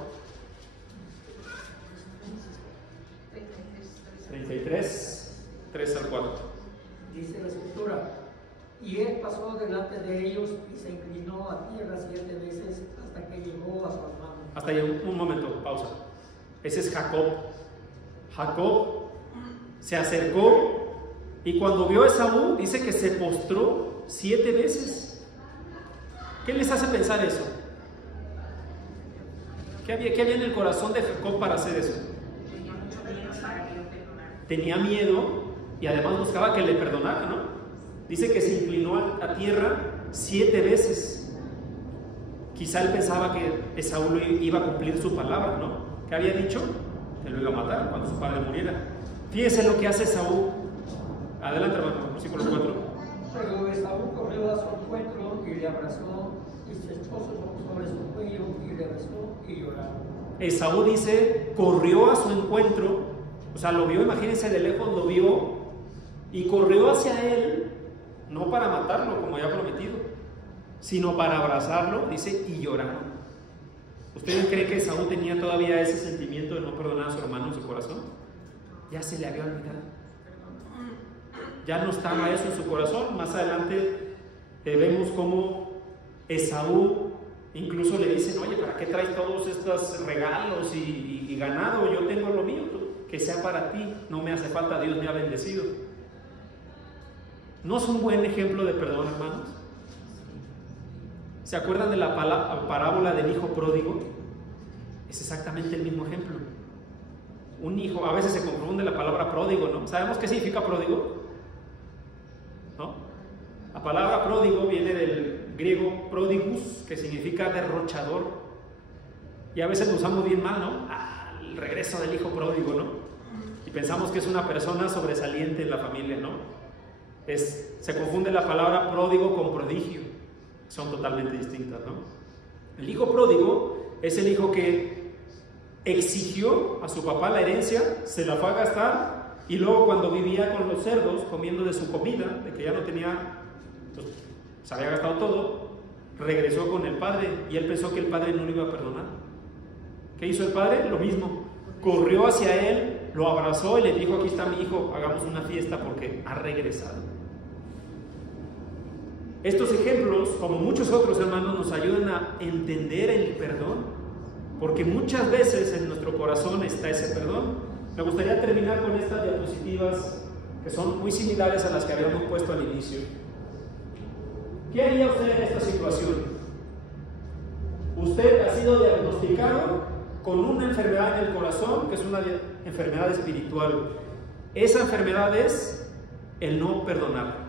33, 3 al 4. Dice la escritura: y él pasó delante de ellos y se inclinó a tierra 7 veces hasta que llegó a su hermano. Hasta ahí, un momento, pausa. Ese es Jacob. Jacob se acercó y cuando vio a Esaú, dice que se postró 7 veces. ¿Qué les hace pensar eso? ¿Qué había en el corazón de Jacob para hacer eso? Tenía miedo y además buscaba que le perdonara, ¿no? Dice que se inclinó a tierra 7 veces. Quizá él pensaba que Esaú iba a cumplir su palabra, ¿no? ¿Qué había dicho? Que lo iba a matar cuando su padre muriera. Fíjense lo que hace Esaú. Adelante, hermano, versículo 4. Pero Esaú corrió a su encuentro y le abrazó y se echó sobre su cuello y le besó y lloraron. Esaú dice, corrió a su encuentro, o sea, lo vio, imagínense de lejos, lo vio y corrió hacia él, no para matarlo como ya prometido, sino para abrazarlo, dice, y lloraron. ¿Ustedes creen que Esaú tenía todavía ese sentimiento de no perdonar a su hermano en su corazón? Ya se le había olvidado. Ya no estaba eso en su corazón. Más adelante vemos cómo Esaú incluso le dicen, oye, ¿para qué traes todos estos regalos y ganado? Yo tengo lo mío, que sea para ti, no me hace falta, Dios me ha bendecido. ¿No es un buen ejemplo de perdón, hermanos? ¿Se acuerdan de la parábola del hijo pródigo? Es exactamente el mismo ejemplo. Un hijo, a veces se confunde la palabra pródigo, ¿no? ¿Sabemos qué significa pródigo? ¿No? La palabra pródigo viene del griego prodigus, que significa derrochador. Y a veces lo usamos bien mal, ¿no? El regreso del hijo pródigo, ¿no? Y pensamos que es una persona sobresaliente en la familia, ¿no? Se confunde la palabra pródigo con prodigio. Son totalmente distintas, ¿no? El hijo pródigo es el hijo que exigió a su papá la herencia, se la fue a gastar y luego cuando vivía con los cerdos, comiendo de su comida, de que ya no tenía, pues, se había gastado todo, regresó con el padre y él pensó que el padre no lo iba a perdonar. ¿Qué hizo el padre? Lo mismo, corrió hacia él, lo abrazó y le dijo, aquí está mi hijo, hagamos una fiesta porque ha regresado. Estos ejemplos, como muchos otros, hermanos, nos ayudan a entender el perdón, porque muchas veces en nuestro corazón está ese perdón. Me gustaría terminar con estas diapositivas que son muy similares a las que habíamos puesto al inicio. ¿Qué haría usted en esta situación? Usted ha sido diagnosticado con una enfermedad en el corazón, que es una enfermedad espiritual. Esa enfermedad es el no perdonar.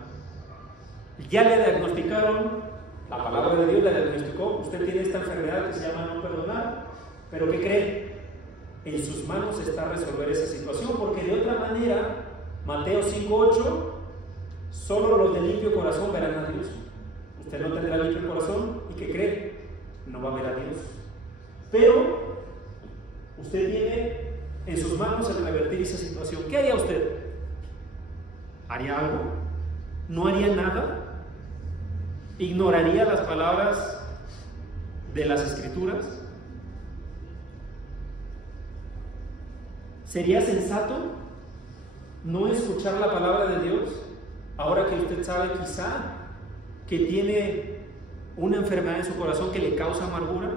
Ya le diagnosticaron, la palabra de Dios le diagnosticó, usted tiene esta enfermedad que se llama no perdonar, pero ¿qué cree? En sus manos está resolver esa situación, porque de otra manera, Mateo 5:8, solo los de limpio corazón verán a Dios. Usted no tendrá limpio corazón, ¿y qué cree? No va a ver a Dios. Pero usted tiene en sus manos el revertir esa situación. ¿Qué haría usted? ¿Haría algo? ¿No haría nada? ¿Ignoraría las palabras de las Escrituras? ¿Sería sensato no escuchar la palabra de Dios ahora que usted sabe quizá que tiene una enfermedad en su corazón que le causa amargura?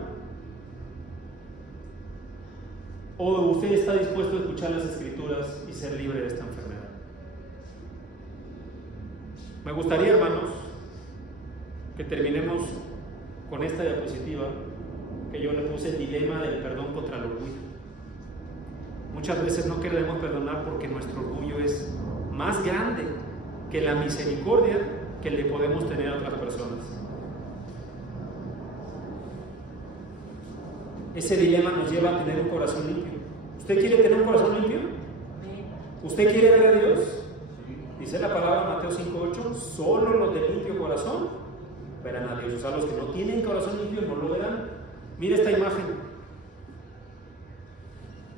¿O usted está dispuesto a escuchar las Escrituras y ser libre de esta enfermedad? Me gustaría, hermanos, que terminemos con esta diapositiva que yo le puse, el dilema del perdón contra el orgullo. Muchas veces no queremos perdonar porque nuestro orgullo es más grande que la misericordia que le podemos tener a otras personas. Ese dilema nos lleva a tener un corazón limpio. ¿Usted quiere tener un corazón limpio? ¿Usted quiere ver a Dios? Dice la palabra Mateo 5:8, solo los de limpio corazón verán a Dios. O sea, los que no tienen corazón limpio no lo verán. Mire esta imagen.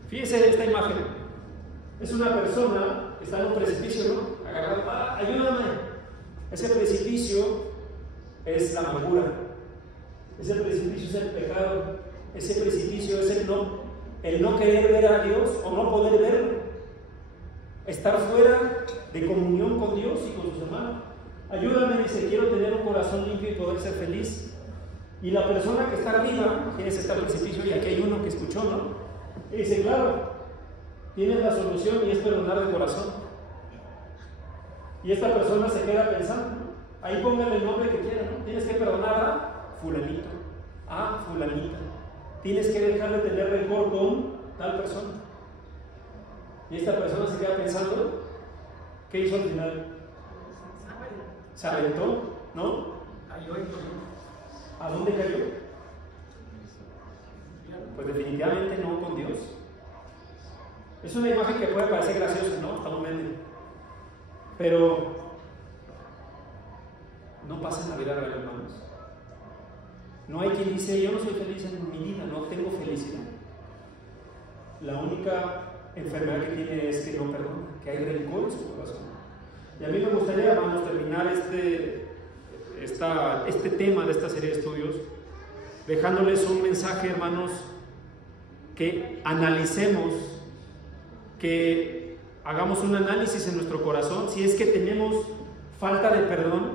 Fíjese esta imagen. Es una persona que está en un precipicio, ¿no? Agarrado, ayúdame. Ese precipicio es la amargura. Ese precipicio es el pecado. Ese precipicio es el no querer ver a Dios o no poder verlo. Estar fuera de comunión con Dios y con sus hermanos. Ayúdame, dice, quiero tener un corazón limpio y poder ser feliz. Y la persona que está arriba, tienes este precipicio, y aquí hay uno que escuchó, ¿no? Y dice, claro, tienes la solución y es perdonar de corazón. Y esta persona se queda pensando, ¿no? Ahí póngale el nombre que quiera, ¿no? Tienes que perdonar a fulanito, a fulanita. Tienes que dejar de tener rencor con tal persona. Y esta persona se queda pensando, ¿qué hizo al final? Se aventó, ¿no? ¿A dónde cayó? Pues definitivamente no con Dios. Es una imagen que puede parecer graciosa, ¿no? Hasta un meme. Pero no pasa en la vida real, hermanos. No hay quien dice, yo no soy feliz en mi vida, no tengo felicidad. La única enfermedad que tiene es que no perdona, que hay rencor en su corazón. Y a mí me gustaría, hermanos, terminar este tema de esta serie de estudios dejándoles un mensaje, hermanos, que analicemos, que hagamos un análisis en nuestro corazón si es que tenemos falta de perdón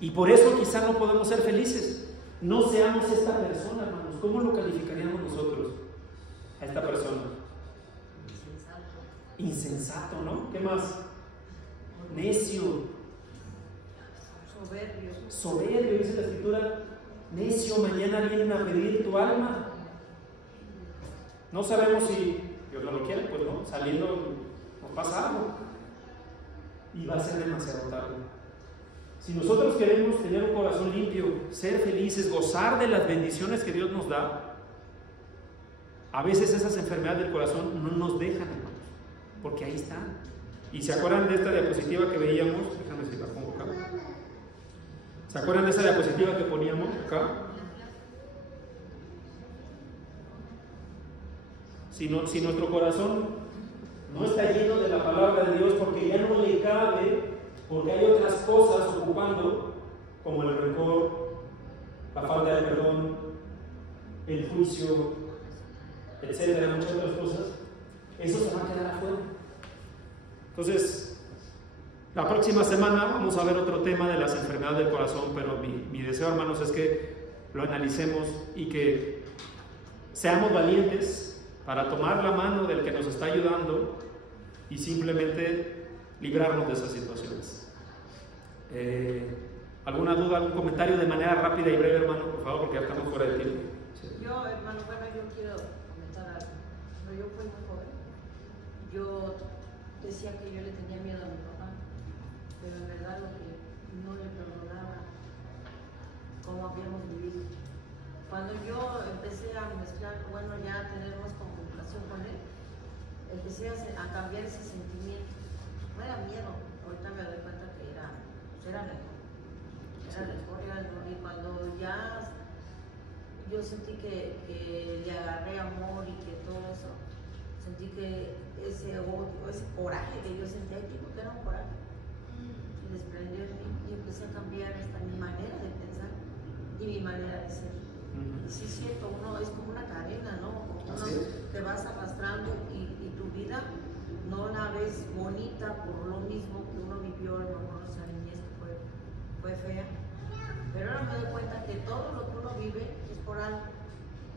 y por eso quizá no podemos ser felices. No seamos esta persona, hermanos. ¿Cómo lo calificaríamos nosotros a esta persona? Insensato, ¿no? ¿Qué más? Necio. Soberbio, dice la Escritura. Necio, mañana vienen a pedir tu alma. No sabemos si Dios no lo quiere, pues no, saliendo nos pasa algo y va a ser demasiado tarde. Si nosotros queremos tener un corazón limpio, ser felices, gozar de las bendiciones que Dios nos da, a veces esas enfermedades del corazón no nos dejan, hermanos, porque ahí están. Y se acuerdan de esta diapositiva que veíamos, déjame si la pongo acá. ¿Se acuerdan de esa diapositiva que poníamos acá? Si nuestro corazón no está lleno de la palabra de Dios porque ya no le cabe, porque hay otras cosas ocupando, como el rencor, la falta de perdón, el juicio, etcétera, muchas otras cosas, eso se va a quedar afuera. Entonces, la próxima semana vamos a ver otro tema de las enfermedades del corazón, pero mi deseo, hermanos, es que lo analicemos y que seamos valientes para tomar la mano del que nos está ayudando y simplemente librarnos de esas situaciones. ¿Alguna duda, algún comentario de manera rápida y breve, hermano, por favor, porque ya estamos fuera de tiempo? Sí. Yo, hermano, yo quiero comentar algo. Cuando yo fui muy joven, yo decía que yo le tenía miedo a mi papá, pero en verdad lo que no le perdonaba cómo habíamos vivido. Cuando yo empecé a mezclar, ya tener más comunicación con él, empecé a cambiar ese sentimiento. No era miedo, ahorita me doy cuenta que era rencor. Y cuando ya yo sentí que le agarré amor y que todo eso, sentí que ese odio, ese coraje que yo sentía aquí, porque era un coraje, se desprendió de mí y empecé a cambiar hasta mi manera de pensar y mi manera de ser. Y sí es cierto, uno es como una cadena, ¿no? Uno te vas arrastrando y tu vida no la ves bonita por lo mismo que uno vivió, a lo mejor nuestra niñez fue fea. Pero ahora me doy cuenta que todo lo que uno vive es por algo,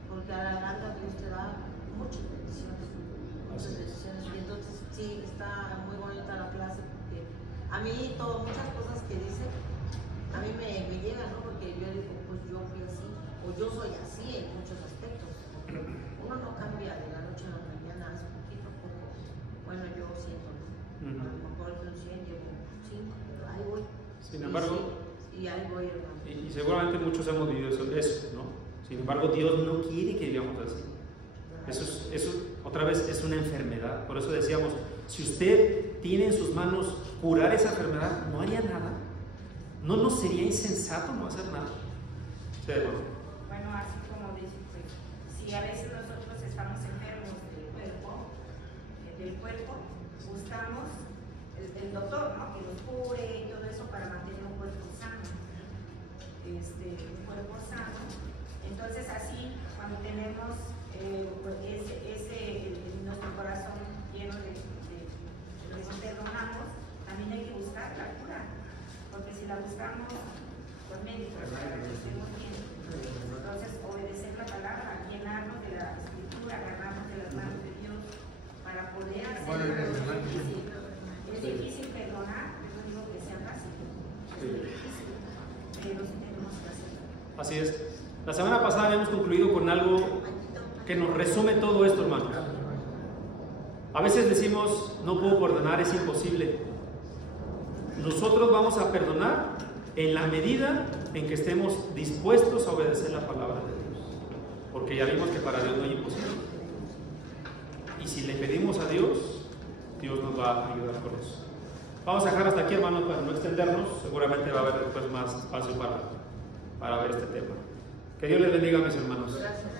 porque a la larga Dios te da muchas bendiciones. Y entonces sí, está muy bonita la clase, porque a mí muchas cosas que dice, a mí me llegan, ¿no? Porque yo digo, pues yo fui así, o yo soy así en muchos aspectos. Uno no cambia de la noche a la mañana, es poquito a poco. Bueno, yo siento, ¿no? A lo mejor de un 100 llevo 5, pero ahí voy. Sin embargo, y ahí voy, hermano. Y seguramente muchos hemos vivido eso, ¿no? Sin embargo, Dios no quiere que vivamos así. Eso otra vez es una enfermedad. Por eso decíamos, si usted tiene en sus manos curar esa enfermedad, no haría nada. No nos sería insensato no hacer nada. Sí, bueno, así como dice, pues, si a veces nosotros estamos enfermos del cuerpo, buscamos el doctor, ¿no? Que nos cure y todo eso para mantener un cuerpo sano. un cuerpo sano. Entonces así, cuando tenemos nuestro corazón lleno de lo que perdonamos, también hay que buscar la cura, porque si la buscamos con médicos para que estemos bien, entonces obedecer la palabra, llenarnos de la escritura, agarrarnos de las manos de Dios para poder hacer lo difícil. Es difícil perdonar, no digo que sea fácil, es difícil, pero sí tenemos que hacerlo. Así es. La semana pasada habíamos concluido con algo que nos resume todo esto, hermanos. A veces decimos, no puedo perdonar, es imposible. Nosotros vamos a perdonar en la medida en que estemos dispuestos a obedecer la palabra de Dios. Porque ya vimos que para Dios no hay imposible. Y si le pedimos a Dios, Dios nos va a ayudar con eso. Vamos a dejar hasta aquí, hermanos, para no extendernos. Seguramente va a haber después más espacio para ver este tema. Que Dios les bendiga, mis hermanos. Gracias.